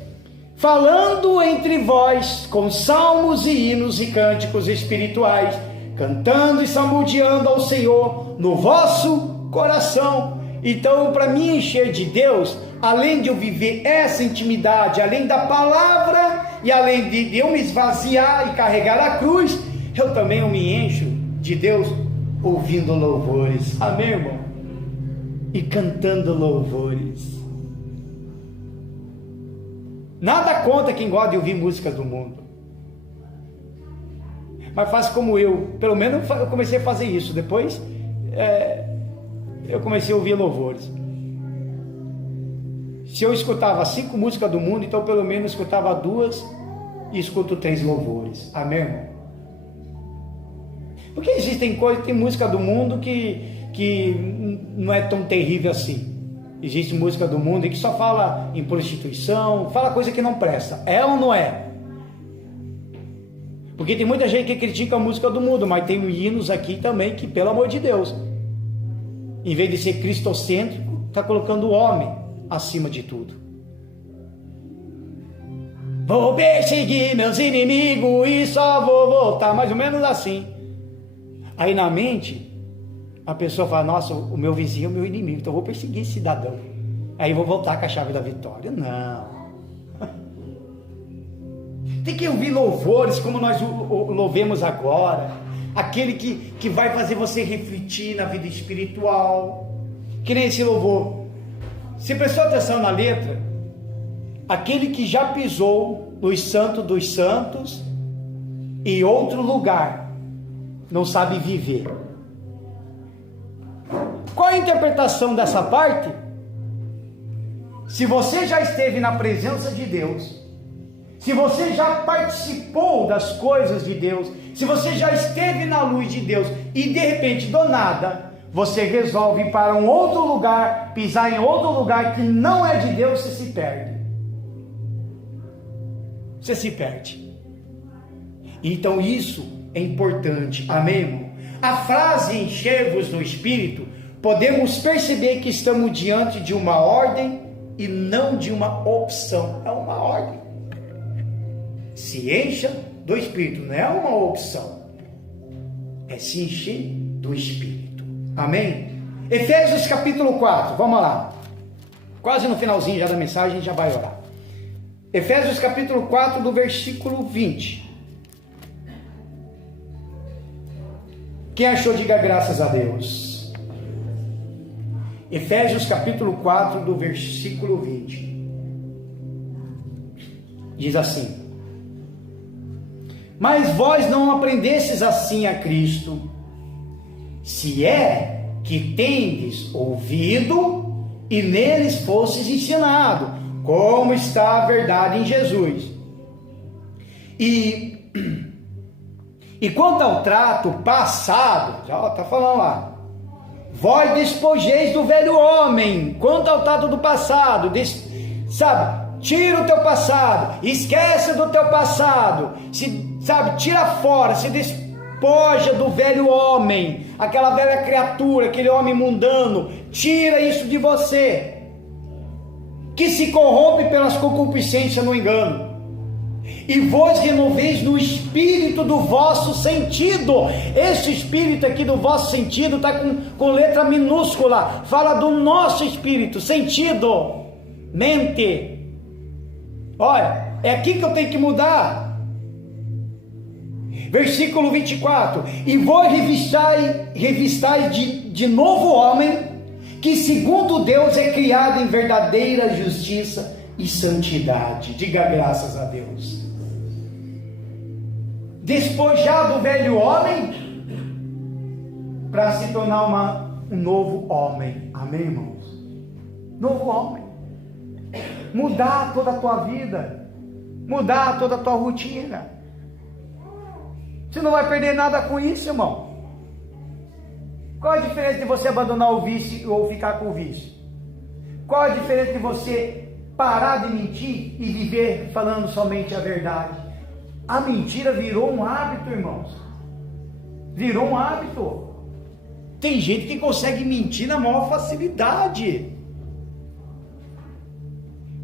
Falando entre vós com salmos e hinos e cânticos espirituais, cantando e salmodiando ao Senhor no vosso coração. Então, para me encher de Deus, além de eu viver essa intimidade, além da palavra e além de eu me esvaziar e carregar a cruz, eu também me encho de Deus ouvindo louvores. Amém, irmão? E cantando louvores. Nada contra quem gosta de ouvir músicas do mundo, mas faz como eu. Pelo menos eu comecei a fazer isso. Depois eu comecei a ouvir louvores. Se eu escutava 5 músicas do mundo, então pelo menos eu escutava 2 e escuto 3 louvores. Amém, irmão? Porque existem coisas, tem música do mundo que não é tão terrível assim. Existe música do mundo que só fala em prostituição, fala coisa que não presta. É ou não é? Porque tem muita gente que critica a música do mundo, mas tem hinos aqui também que, pelo amor de Deus, em vez de ser cristocêntrico, está colocando o homem acima de tudo. Vou perseguir meus inimigos e só vou voltar, mais ou menos assim. Aí na mente a pessoa fala, nossa, o meu vizinho é o meu inimigo, então eu vou perseguir esse cidadão, aí eu vou voltar com a chave da vitória. Não. Tem que ouvir louvores como nós louvemos agora, aquele que vai fazer você refletir na vida espiritual, que nem esse louvor. Você prestou atenção na letra? Aquele que já pisou nos santos dos santos e outro lugar não sabe viver. Qual a interpretação dessa parte? Se você já esteve na presença de Deus, se você já participou das coisas de Deus, se você já esteve na luz de Deus e de repente do nada você resolve ir para um outro lugar, pisar em outro lugar que não é de Deus, você se perde. Você se perde. Então isso é importante. Amém, irmão? A frase encher-vos no Espírito, podemos perceber que estamos diante de uma ordem e não de uma opção. É uma ordem. Se encha do Espírito, não é uma opção, é se encher do Espírito. Amém? Efésios capítulo 4, vamos lá, quase no finalzinho já da mensagem, a gente já vai orar. Efésios capítulo 4, do versículo 20. Quem achou, diga graças a Deus. Efésios capítulo 4, do versículo 20. Diz assim: mas vós não aprendestes assim a Cristo, se é que tendes ouvido e neles fostes ensinado, como está a verdade em Jesus. E quanto ao trato passado, já está falando lá, vós despojeis do velho homem. Quanto ao trato do passado, tira o teu passado, esquece do teu passado, tira fora, se despoja do velho homem, aquela velha criatura, aquele homem mundano, tira isso de você, que se corrompe pelas concupiscências no engano, e vos renoveis no espírito do vosso sentido. Esse espírito aqui do vosso sentido está com letra minúscula, fala do nosso espírito, sentido, mente. Olha, é aqui que eu tenho que mudar. Versículo 24: e vós revistais de novo homem, que segundo Deus é criado em verdadeira justiça e santidade. Diga graças a Deus. Despojar do velho homem para se tornar um novo homem. Amém, irmãos? Novo homem. Mudar toda a tua vida, mudar toda a tua rotina. Você não vai perder nada com isso, irmão. Qual a diferença de você abandonar o vício ou ficar com o vício? Qual a diferença de você parar de mentir e viver falando somente a verdade? A mentira virou um hábito, irmãos. Virou um hábito. Tem gente que consegue mentir na maior facilidade.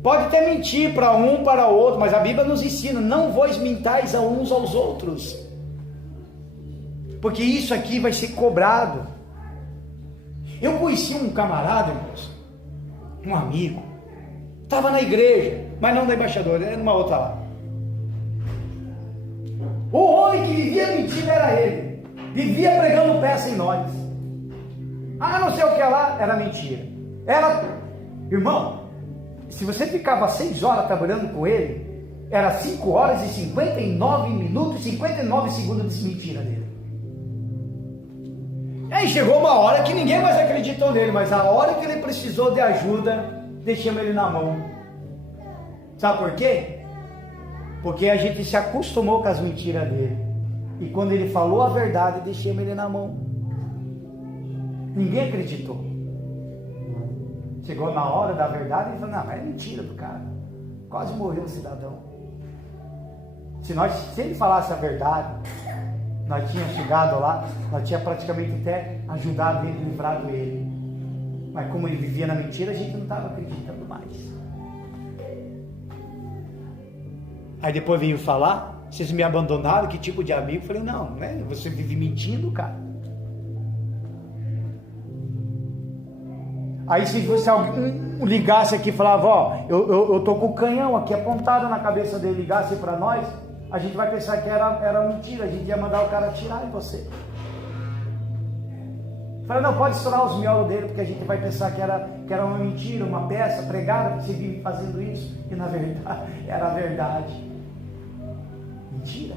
Pode até mentir para um, para outro, mas a Bíblia nos ensina: não vos mintais a uns aos outros, porque isso aqui vai ser cobrado. Eu conheci um camarada, irmãos, um amigo, estava na igreja, mas não da embaixadora, era numa outra lá. O homem que vivia mentindo era ele, vivia pregando peça em nós. Não sei o que lá, era mentira. Irmão, se você ficava 6 horas trabalhando com ele, era 5 horas e 59 minutos e 59 segundos de mentira dele. Aí chegou uma hora que ninguém mais acreditou nele, mas a hora que ele precisou de ajuda, deixamos ele na mão. Sabe por quê? Porque a gente se acostumou com as mentiras dele, e quando ele falou a verdade, deixamos ele na mão. Ninguém acreditou. Chegou na hora da verdade e falou: não, é mentira do cara, quase morreu o cidadão. Se ele falasse a verdade, nós tínhamos chegado lá, nós tínhamos praticamente até ajudado ele, livrado ele. Mas como ele vivia na mentira, a gente não estava acreditando mais. Aí depois veio falar: vocês me abandonaram, que tipo de amigo? Eu falei: não, né? Você vive mentindo, cara. Aí se fosse alguém ligasse aqui e falava: ó, eu tô com o canhão aqui apontado na cabeça dele, ligasse para nós, a gente vai pensar que era mentira, a gente ia mandar o cara atirar em você. Falei: não, pode estourar os miolos dele, porque a gente vai pensar que era uma mentira, uma peça pregada, que você vive fazendo isso, e na verdade era a verdade. Mentira.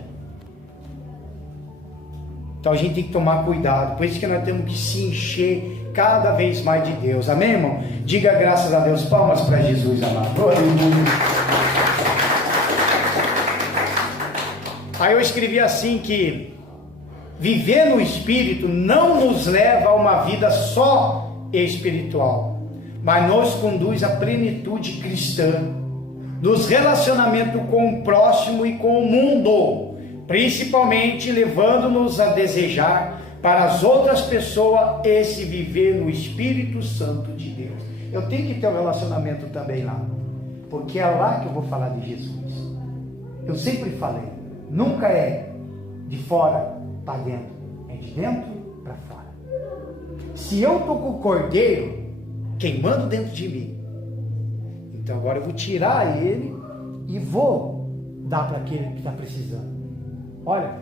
Então a gente tem que tomar cuidado, por isso que nós temos que se encher cada vez mais de Deus. Amém, irmão? Diga graças a Deus. Palmas para Jesus, amado. Aí eu escrevi assim, que viver no Espírito não nos leva a uma vida só espiritual, mas nos conduz à plenitude cristã, dos relacionamentos com o próximo e com o mundo, principalmente levando-nos a desejar para as outras pessoas esse viver no Espírito Santo de Deus. Eu tenho que ter um relacionamento também lá, porque é lá que eu vou falar de Jesus. Eu sempre falei, nunca é de fora para dentro, é de dentro para fora. Se eu estou com o cordeiro queimando dentro de mim, então agora eu vou tirar ele e vou dar para aquele que está precisando. Olha,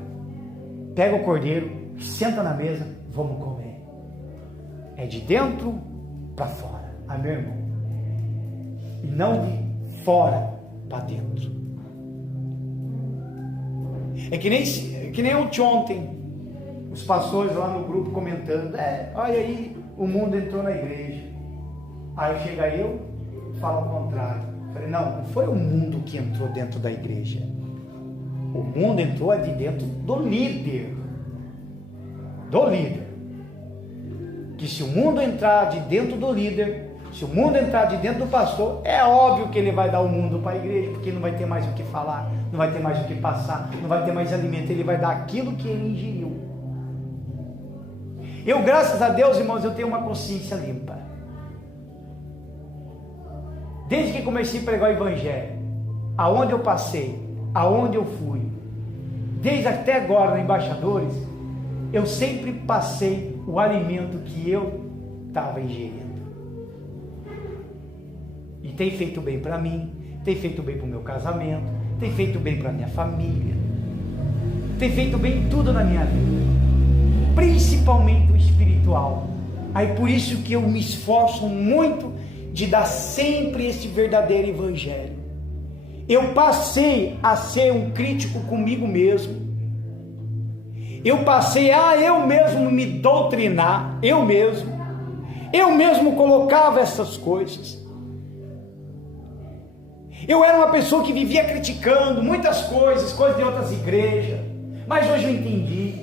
pega o cordeiro, senta na mesa, vamos comer. É de dentro para fora, amém, irmão? E não de fora para dentro. É que nem ontem, os pastores lá no grupo comentando: olha aí, o mundo entrou na igreja. Aí chega eu, falo ao contrário: Falei, não foi o mundo que entrou dentro da igreja. O mundo entrou de dentro do líder. Do líder. Que se o mundo entrar de dentro do líder, se o mundo entrar de dentro do pastor, é óbvio que ele vai dar o mundo para a igreja, porque não vai ter mais o que falar, não vai ter mais o que passar, não vai ter mais alimento, ele vai dar aquilo que ele ingeriu. Eu, graças a Deus, irmãos, eu tenho uma consciência limpa. Desde que comecei a pregar o evangelho, aonde eu passei, aonde eu fui, desde até agora na Embaixadores, eu sempre passei o alimento que eu estava ingerindo. E tem feito bem para mim, tem feito bem para o meu casamento, tem feito bem para a minha família, tem feito bem em tudo na minha vida, principalmente o espiritual. Aí por isso que eu me esforço muito de dar sempre esse verdadeiro evangelho. Eu passei a ser um crítico comigo mesmo. Eu passei a eu mesmo me doutrinar, eu mesmo colocava essas coisas. Eu era uma pessoa que vivia criticando muitas coisas de outras igrejas, mas hoje eu entendi.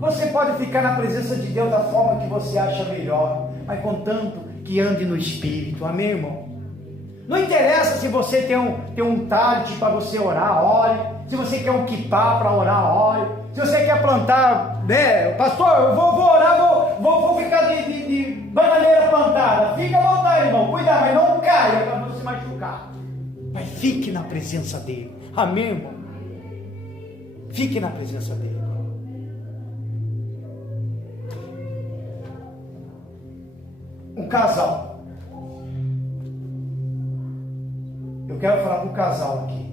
Você pode ficar na presença de Deus da forma que você acha melhor, mas contanto que ande no Espírito, amém, irmão? Não interessa se você tem um talent para você orar, ore. Se você quer um kippah para orar, ore. Se você quer plantar, né, pastor, eu vou orar, vou ficar de bananeira plantada. Fica à vontade, irmão, cuidado, mas não caia para não se machucar. Mas fique na presença dele, amém, irmão? Fique na presença dele. Um casal. Eu quero falar com um casal aqui,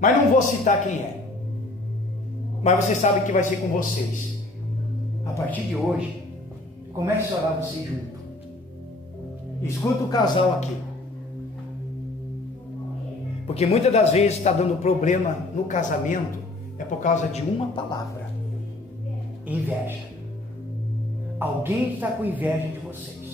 mas não vou citar quem é, mas você sabe que vai ser com vocês. A partir de hoje, comece a orar você junto. Escuta o casal aqui, porque muitas das vezes está dando problema no casamento é por causa de uma palavra: inveja. Alguém está com inveja de vocês.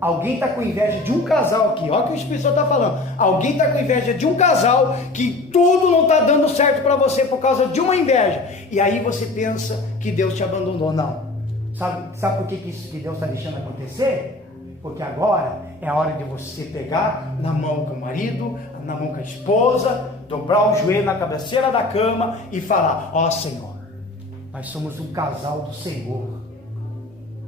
Alguém está com inveja de um casal aqui. Olha o que o Espírito Santo está falando. Alguém está com inveja de um casal que tudo não está dando certo para você por causa de uma inveja. E aí você pensa que Deus te abandonou. Não. Sabe por que Deus está deixando acontecer? Porque agora é a hora de você pegar na mão com o marido, na mão com a esposa, dobrar o joelho na cabeceira da cama e falar: ó Senhor, nós somos um casal do Senhor.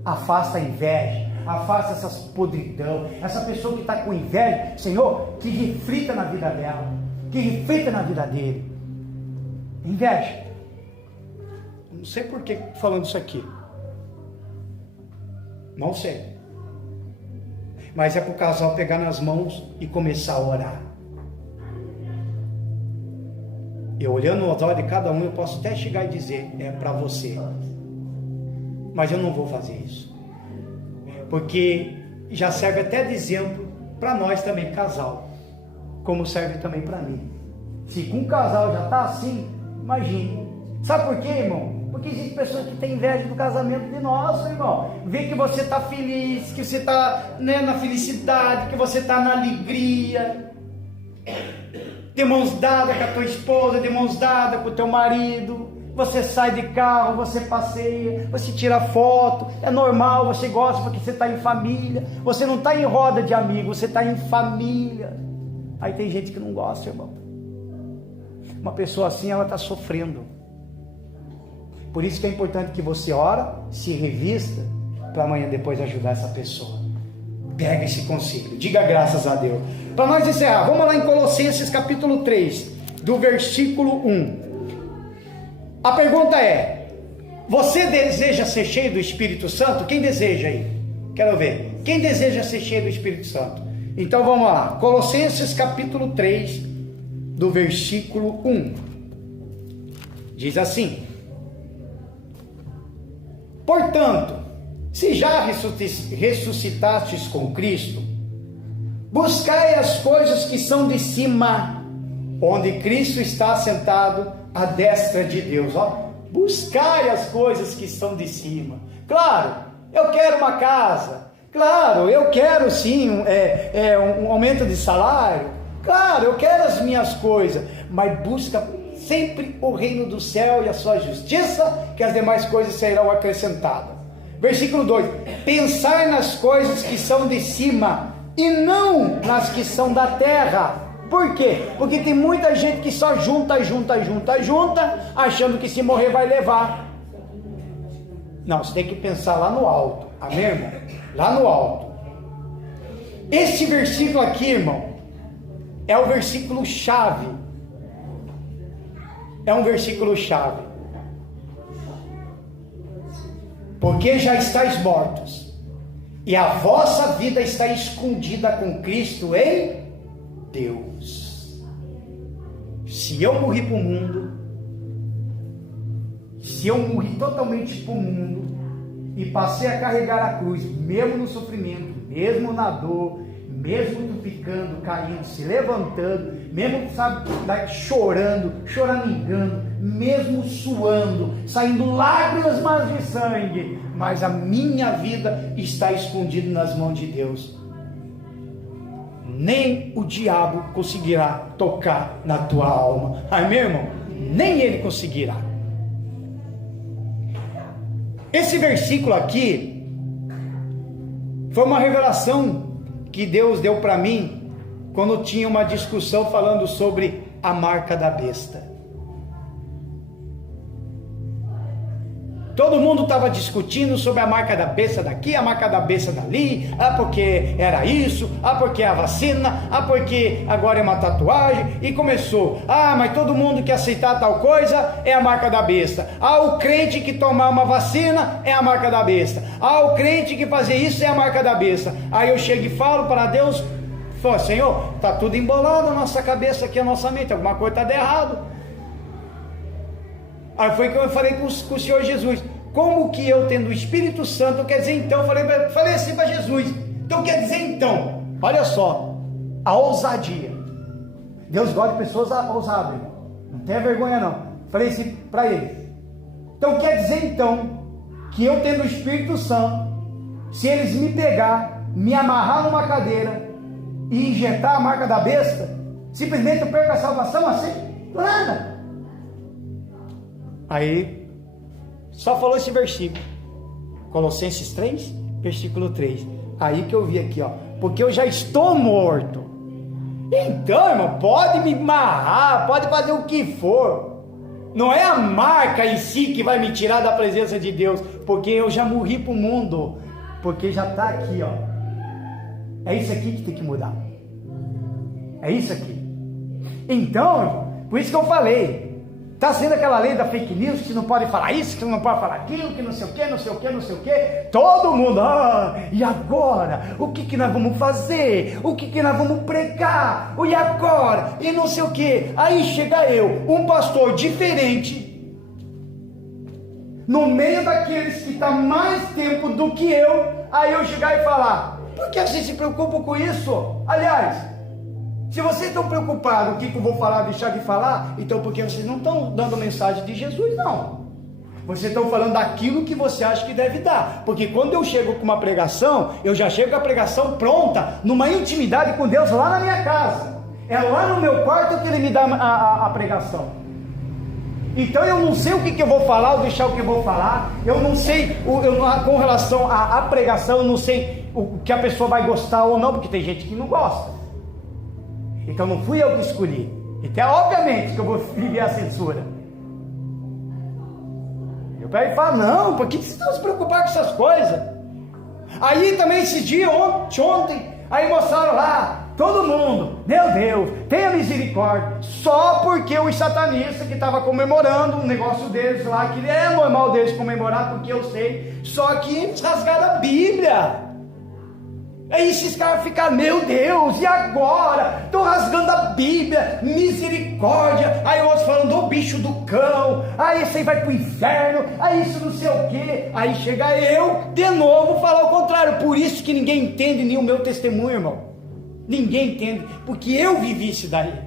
Afasta a inveja, afasta essas podridão, essa pessoa que está com inveja, Senhor, que reflita na vida dela, que reflita na vida dele. Inveja. Não sei por que falando isso aqui, não sei, mas é para o casal pegar nas mãos e começar a orar. Eu olhando os olhos de cada um, eu posso até chegar e dizer: é para você. Mas eu não vou fazer isso, porque já serve até de exemplo para nós também, casal, como serve também para mim. Se com um casal já está assim, imagine. Sabe por quê, irmão? Porque existem pessoas que têm inveja do casamento de nós, irmão. Vê que você está feliz, que você está, né, na felicidade, que você está na alegria, de mãos dadas com a tua esposa, de mãos dadas com o teu marido. Você sai de carro, você passeia, você tira foto, é normal, você gosta porque você está em família, você não está em roda de amigos, você está em família. Aí tem gente que não gosta, irmão. Uma pessoa assim, ela está sofrendo. Por isso que é importante que você ora, se revista, para amanhã depois ajudar essa pessoa. Pega esse conselho, diga graças a Deus. Para nós encerrar, vamos lá em Colossenses capítulo 3, do versículo 1. A pergunta é: você deseja ser cheio do Espírito Santo? Quem deseja aí? Quero ver. Quem deseja ser cheio do Espírito Santo? Então vamos lá. Colossenses capítulo 3, do versículo 1. Diz assim: portanto, se já ressuscitastes com Cristo, buscai as coisas que são de cima, onde Cristo está assentado à destra de Deus. Ó, buscai as coisas que estão de cima. Claro, eu quero uma casa. Claro, eu quero sim um aumento de salário. Claro, eu quero as minhas coisas. Mas busca sempre o reino do céu e a sua justiça, que as demais coisas serão acrescentadas. Versículo 2: pensar nas coisas que são de cima e não nas que são da terra. Por quê? Porque tem muita gente que só junta, achando que se morrer vai levar. Não, você tem que pensar lá no alto. Amém, irmão? Lá no alto. Este versículo aqui, irmão, é o versículo chave. É um versículo chave. Porque já estáis mortos, e a vossa vida está escondida com Cristo em Deus. Se eu morri para o mundo, se eu morri totalmente para o mundo, e passei a carregar a cruz, mesmo no sofrimento, mesmo na dor, mesmo tupicando, caindo, se levantando, mesmo, sabe, choramingando, mesmo suando, saindo lágrimas de sangue, mas a minha vida está escondida nas mãos de Deus. Nem o diabo conseguirá tocar na tua alma. Amém, irmão? Nem ele conseguirá. Esse versículo aqui foi uma revelação que Deus deu para mim quando tinha uma discussão falando sobre a marca da besta. Todo mundo estava discutindo sobre a marca da besta daqui, a marca da besta dali, porque era isso, porque é a vacina, porque agora é uma tatuagem, e começou, mas todo mundo que aceitar tal coisa é a marca da besta, o crente que tomar uma vacina é a marca da besta, o crente que fazer isso é a marca da besta. Aí eu chego e falo para Deus, Senhor, está tudo embolado na nossa cabeça aqui, a nossa mente, alguma coisa está de errado. Aí foi que eu falei com o Senhor Jesus, como que eu tendo o Espírito Santo, quer dizer então, falei assim para Jesus, então quer dizer então, olha só, a ousadia, Deus gosta de pessoas ousadas, não tenha vergonha não, falei assim para ele, então quer dizer então, que eu tendo o Espírito Santo, se eles me pegar, me amarrar numa cadeira, e injetar a marca da besta, simplesmente eu perco a salvação assim, nada. Aí, só falou esse versículo, Colossenses 3, versículo 3, aí que eu vi aqui, porque eu já estou morto, então, irmão, pode me amarrar, pode fazer o que for, não é a marca em si que vai me tirar da presença de Deus, porque eu já morri para o mundo, porque já está aqui, é isso aqui que tem que mudar, é isso aqui. Então, irmão, por isso que eu falei, está sendo aquela lei da fake news, que não pode falar isso, que não pode falar aquilo, que não sei o que, não sei o que, não sei o que, todo mundo, e agora? O que nós vamos fazer? O que nós vamos pregar? E agora? E não sei o que, aí chega eu, um pastor diferente, no meio daqueles que está mais tempo do que eu, aí eu chegar e falar, por que vocês se preocupam com isso? Aliás, se vocês estão preocupados com o que eu vou falar, deixar de falar, então porque vocês não estão dando mensagem de Jesus, não. Vocês estão falando daquilo que você acha que deve dar. Porque quando eu chego com uma pregação, eu já chego com a pregação pronta, numa intimidade com Deus lá na minha casa. É lá no meu quarto que Ele me dá a pregação. Então eu não sei o que eu vou falar, ou deixar o que eu vou falar. Eu não sei, com relação à pregação, eu não sei o que a pessoa vai gostar ou não, porque tem gente que não gosta. Então não fui eu que escolhi. Então obviamente que eu vou viver a censura. Eu pego e falo, não, por que vocês estão se preocupando com essas coisas? Aí também esses dias, ontem, aí mostraram lá, todo mundo, meu Deus, tenha misericórdia, só porque os satanistas que estavam comemorando um negócio deles lá, que é normal deles comemorar, porque eu sei, só que eles rasgaram a Bíblia. Aí esses caras ficam, meu Deus, e agora? Estão rasgando a Bíblia, misericórdia. Aí outros falando do bicho do cão, aí esse aí vai pro inferno, aí isso não sei o que. Aí chega eu, de novo, falar o contrário. Por isso que ninguém entende nem o meu testemunho, irmão. Ninguém entende, porque eu vivi isso daí.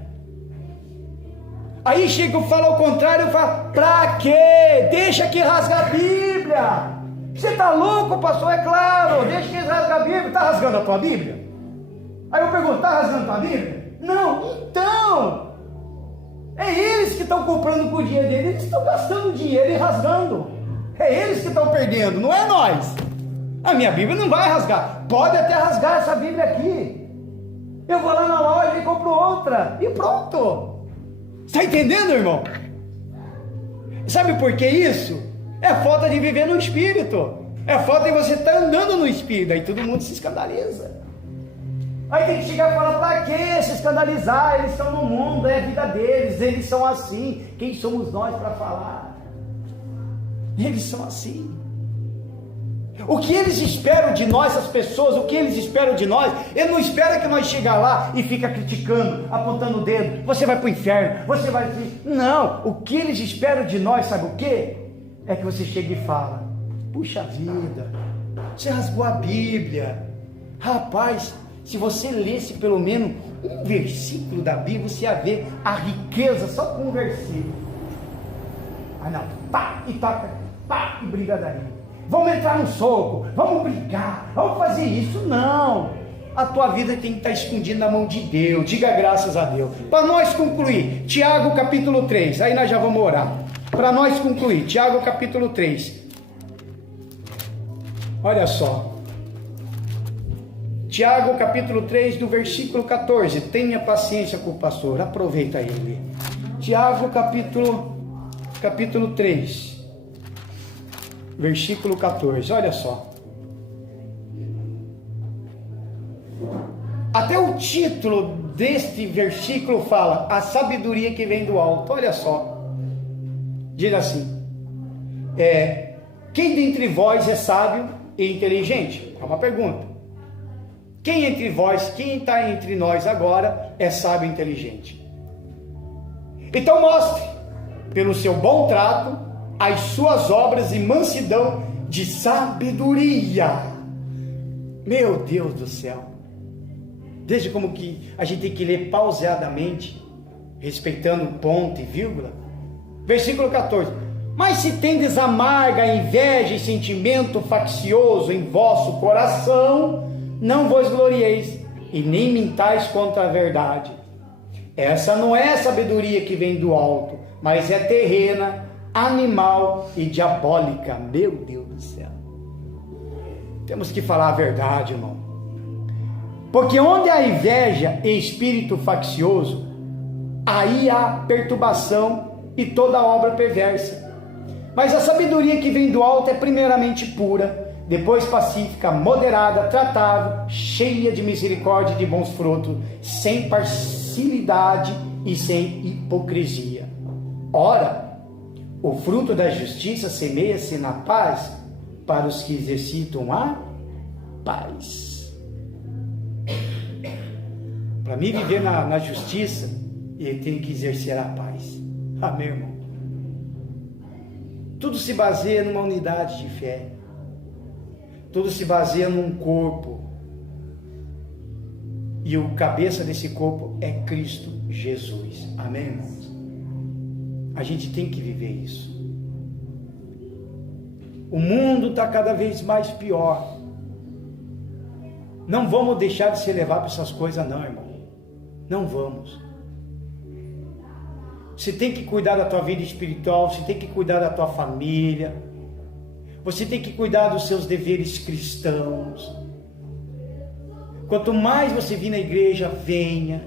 Aí chega eu falo ao contrário, eu falo, pra quê? Deixa que rasga a Bíblia. Você está louco, pastor? É claro, deixa eles rasgar a Bíblia. Está rasgando a tua Bíblia? Aí eu pergunto, está rasgando a tua Bíblia? Não, então, é eles que estão comprando com o dinheiro deles, eles estão gastando dinheiro e rasgando. É eles que estão perdendo, não é nós. A minha Bíblia não vai rasgar, pode até rasgar essa Bíblia aqui. Eu vou lá na loja e compro outra, e pronto. Está entendendo, irmão? Sabe por que isso? É falta de viver no Espírito. É falta de você estar andando no Espírito. Aí todo mundo se escandaliza. Aí tem que chegar e falar, para que se escandalizar? Eles estão no mundo, é a vida deles, eles são assim. Quem somos nós para falar? Eles são assim. O que eles esperam de nós, as pessoas, o que eles esperam de nós, ele não espera que nós chegar lá e fica criticando, apontando o dedo, você vai para o inferno, você vai... Não, o que eles esperam de nós, sabe o que? É que você chegue e fala, puxa vida, você rasgou a Bíblia, rapaz, se você lesse pelo menos um versículo da Bíblia, você ia ver a riqueza só com um versículo. Ah não, pá, e toca, pá, e brigadaria. Vamos entrar no soco, vamos brigar, vamos fazer isso. Não, a tua vida tem que estar escondida na mão de Deus. Diga graças a Deus. Para nós concluir, Tiago capítulo 3, aí nós já vamos orar. Para nós concluir, Tiago capítulo 3, olha só, Tiago capítulo 3 do versículo 14, tenha paciência com o pastor, aproveita ele. Tiago capítulo 3, versículo 14, olha só. Até o título deste versículo fala, a sabedoria que vem do alto, olha só. Diz assim, quem dentre vós é sábio e inteligente? É uma pergunta. Quem entre vós, quem está entre nós agora é sábio e inteligente? Então mostre, pelo seu bom trato, as suas obras e mansidão de sabedoria. Meu Deus do céu. Veja como que a gente tem que ler pausadamente, respeitando ponto e vírgula. Versículo 14. Mas se tendes amarga inveja e sentimento faccioso em vosso coração, não vos glorieis e nem mintais contra a verdade. Essa não é a sabedoria que vem do alto, mas é terrena, animal e diabólica. Meu Deus do céu. Temos que falar a verdade, irmão. Porque onde há inveja e espírito faccioso, aí há perturbação e toda obra perversa. Mas a sabedoria que vem do alto é primeiramente pura, depois pacífica, moderada, tratável, cheia de misericórdia e de bons frutos, sem parcialidade e sem hipocrisia. Ora, o fruto da justiça semeia-se na paz para os que exercitam a paz. Para mim viver na justiça, ele tem que exercer a paz. Amém, irmão? Tudo se baseia numa unidade de fé. Tudo se baseia num corpo. E o cabeça desse corpo é Cristo Jesus. Amém, irmãos? A gente tem que viver isso. O mundo está cada vez mais pior. Não vamos deixar de se levar para essas coisas não, irmão. Não vamos. Você tem que cuidar da tua vida espiritual, você tem que cuidar da tua família, você tem que cuidar dos seus deveres cristãos. Quanto mais você vir na igreja, venha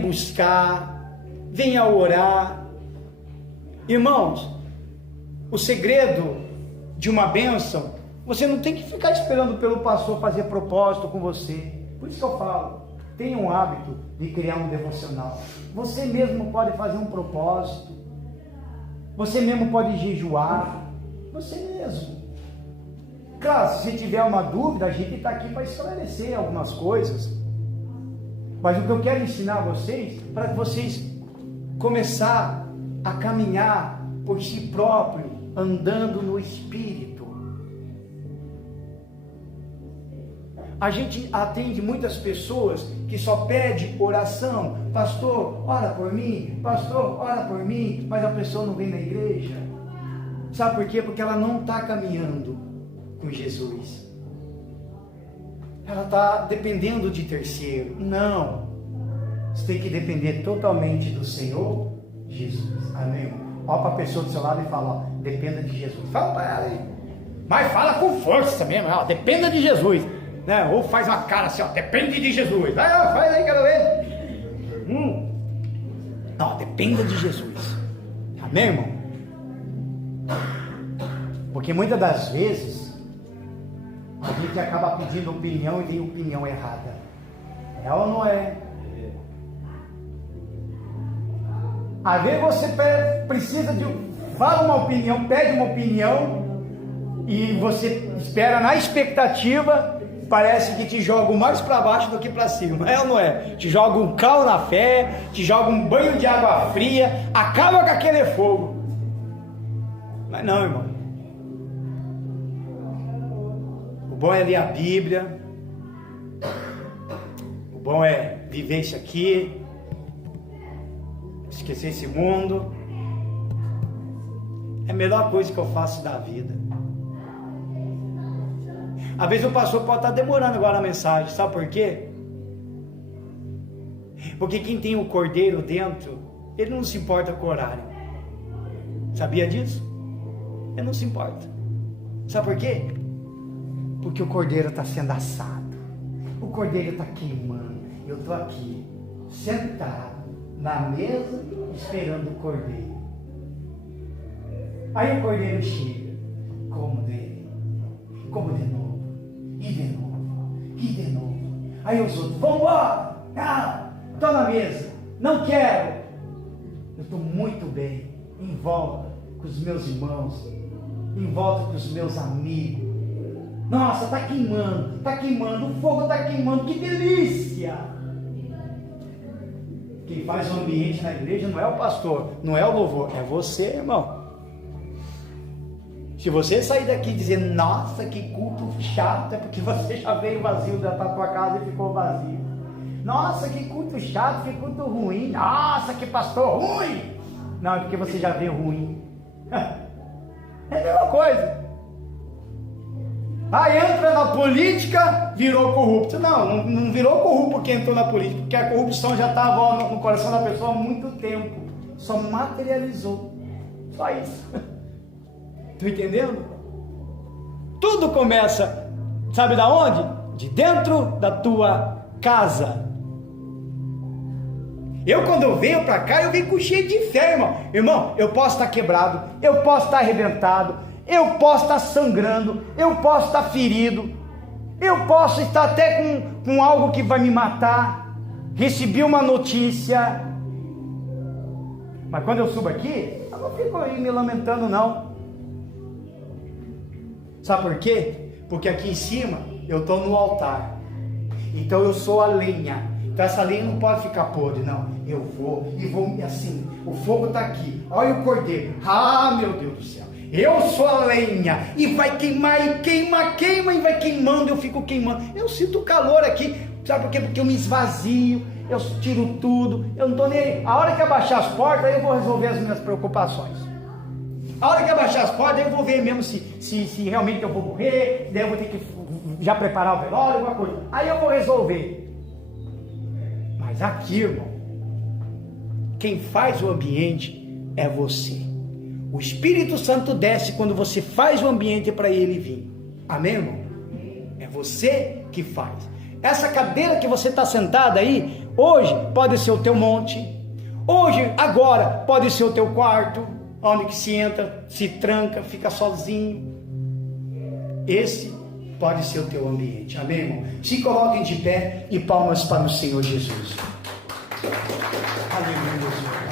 buscar, venha orar. Irmãos, o segredo de uma bênção, você não tem que ficar esperando pelo pastor fazer propósito com você. Por isso que eu falo, tenha um hábito de criar um devocional. Você mesmo pode fazer um propósito. Você mesmo pode jejuar. Você mesmo. Claro, se você tiver uma dúvida, a gente está aqui para esclarecer algumas coisas. Mas o que eu quero ensinar a vocês, para que vocês começar a caminhar por si próprio, andando no Espírito. A gente atende muitas pessoas que só pede oração. Pastor, ora por mim. Pastor, ora por mim. Mas a pessoa não vem na igreja. Sabe por quê? Porque ela não está caminhando com Jesus. Ela está dependendo de terceiro. Não. Você tem que depender totalmente do Senhor Jesus. Amém? Olha para a pessoa do seu lado e fala, ó, dependa de Jesus. Fala para ela aí. Mas fala com força mesmo, ó, dependa de Jesus. Né? Ou faz uma cara assim, ó, depende de Jesus. Vai, ó, faz aí, quero ver. Não, dependa de Jesus. Amém, irmão? Porque muitas das vezes a gente acaba pedindo opinião e tem opinião errada. É ou não é? Às vezes você precisa de... Fala uma opinião, pede uma opinião e você espera na expectativa, parece que te joga mais para baixo do que para cima. É ou não é? Te joga um cal na fé, te joga um banho de água fria, acaba com aquele fogo. Mas não, irmão. O bom é ler a Bíblia. O bom é viver isso aqui. Esquecer esse mundo. É a melhor coisa que eu faço da vida. Às vezes o pastor pode estar demorando agora a mensagem. Sabe por quê? Porque quem tem o cordeiro dentro, ele não se importa com o horário. Sabia disso? Ele não se importa. Sabe por quê? Porque o cordeiro está sendo assado. O cordeiro está queimando. Eu estou aqui, sentado na mesa, esperando o cordeiro. Aí o cordeiro chega, como dele, como de novo, e de novo, e de novo. Aí os outros, vamos embora, não, estou na mesa, não quero. Eu estou muito bem, em volta com os meus irmãos, em volta com os meus amigos. Nossa, está queimando, o fogo está queimando, que delícia! Quem faz o ambiente na igreja não é o pastor, não é o louvor, é você, irmão. Se você sair daqui dizendo, nossa, que culto chato, é porque você já veio vazio da tua casa e ficou vazio. Nossa, que culto chato, que culto ruim. Nossa, que pastor ruim. Não, é porque você já veio ruim. É a mesma coisa. Aí entra na política, virou corrupto. Não virou corrupto porque entrou na política, porque a corrupção já estava no coração da pessoa há muito tempo. Só materializou. Só isso. Estou entendendo? Tudo começa, sabe da onde? De dentro da tua casa. Eu quando eu venho para cá, eu venho com cheio de fé, irmão. Irmão, eu posso estar quebrado, eu posso estar arrebentado, eu posso estar sangrando, eu posso estar ferido, eu posso estar até com algo que vai me matar. Recebi uma notícia, mas quando eu subo aqui, eu não fico aí me lamentando não. Sabe por quê? Porque aqui em cima eu estou no altar, então eu sou a lenha. Então essa lenha não pode ficar podre, não. Eu vou assim, o fogo está aqui, olha o cordeiro, ah meu Deus do céu, eu sou a lenha, e vai queimar, e queima, e vai queimando, eu fico queimando, eu sinto calor aqui, sabe por quê? Porque eu me esvazio, eu tiro tudo, eu não estou nem aí. A hora que abaixar as portas, aí eu vou resolver as minhas preocupações. A hora que abaixar as portas, aí eu vou ver mesmo se realmente eu vou morrer, daí eu vou ter que já preparar o velório, alguma coisa, aí eu vou resolver. Mas aqui, irmão, quem faz o ambiente é você. O Espírito Santo desce quando você faz o ambiente para ele vir. Amém, irmão? É você que faz. Essa cadeira que você está sentada aí, hoje pode ser o teu monte. Hoje, agora, pode ser o teu quarto, onde que se entra, se tranca, fica sozinho. Esse pode ser o teu ambiente. Amém, irmão? Se coloquem de pé e palmas para o Senhor Jesus. Aleluia, Jesus.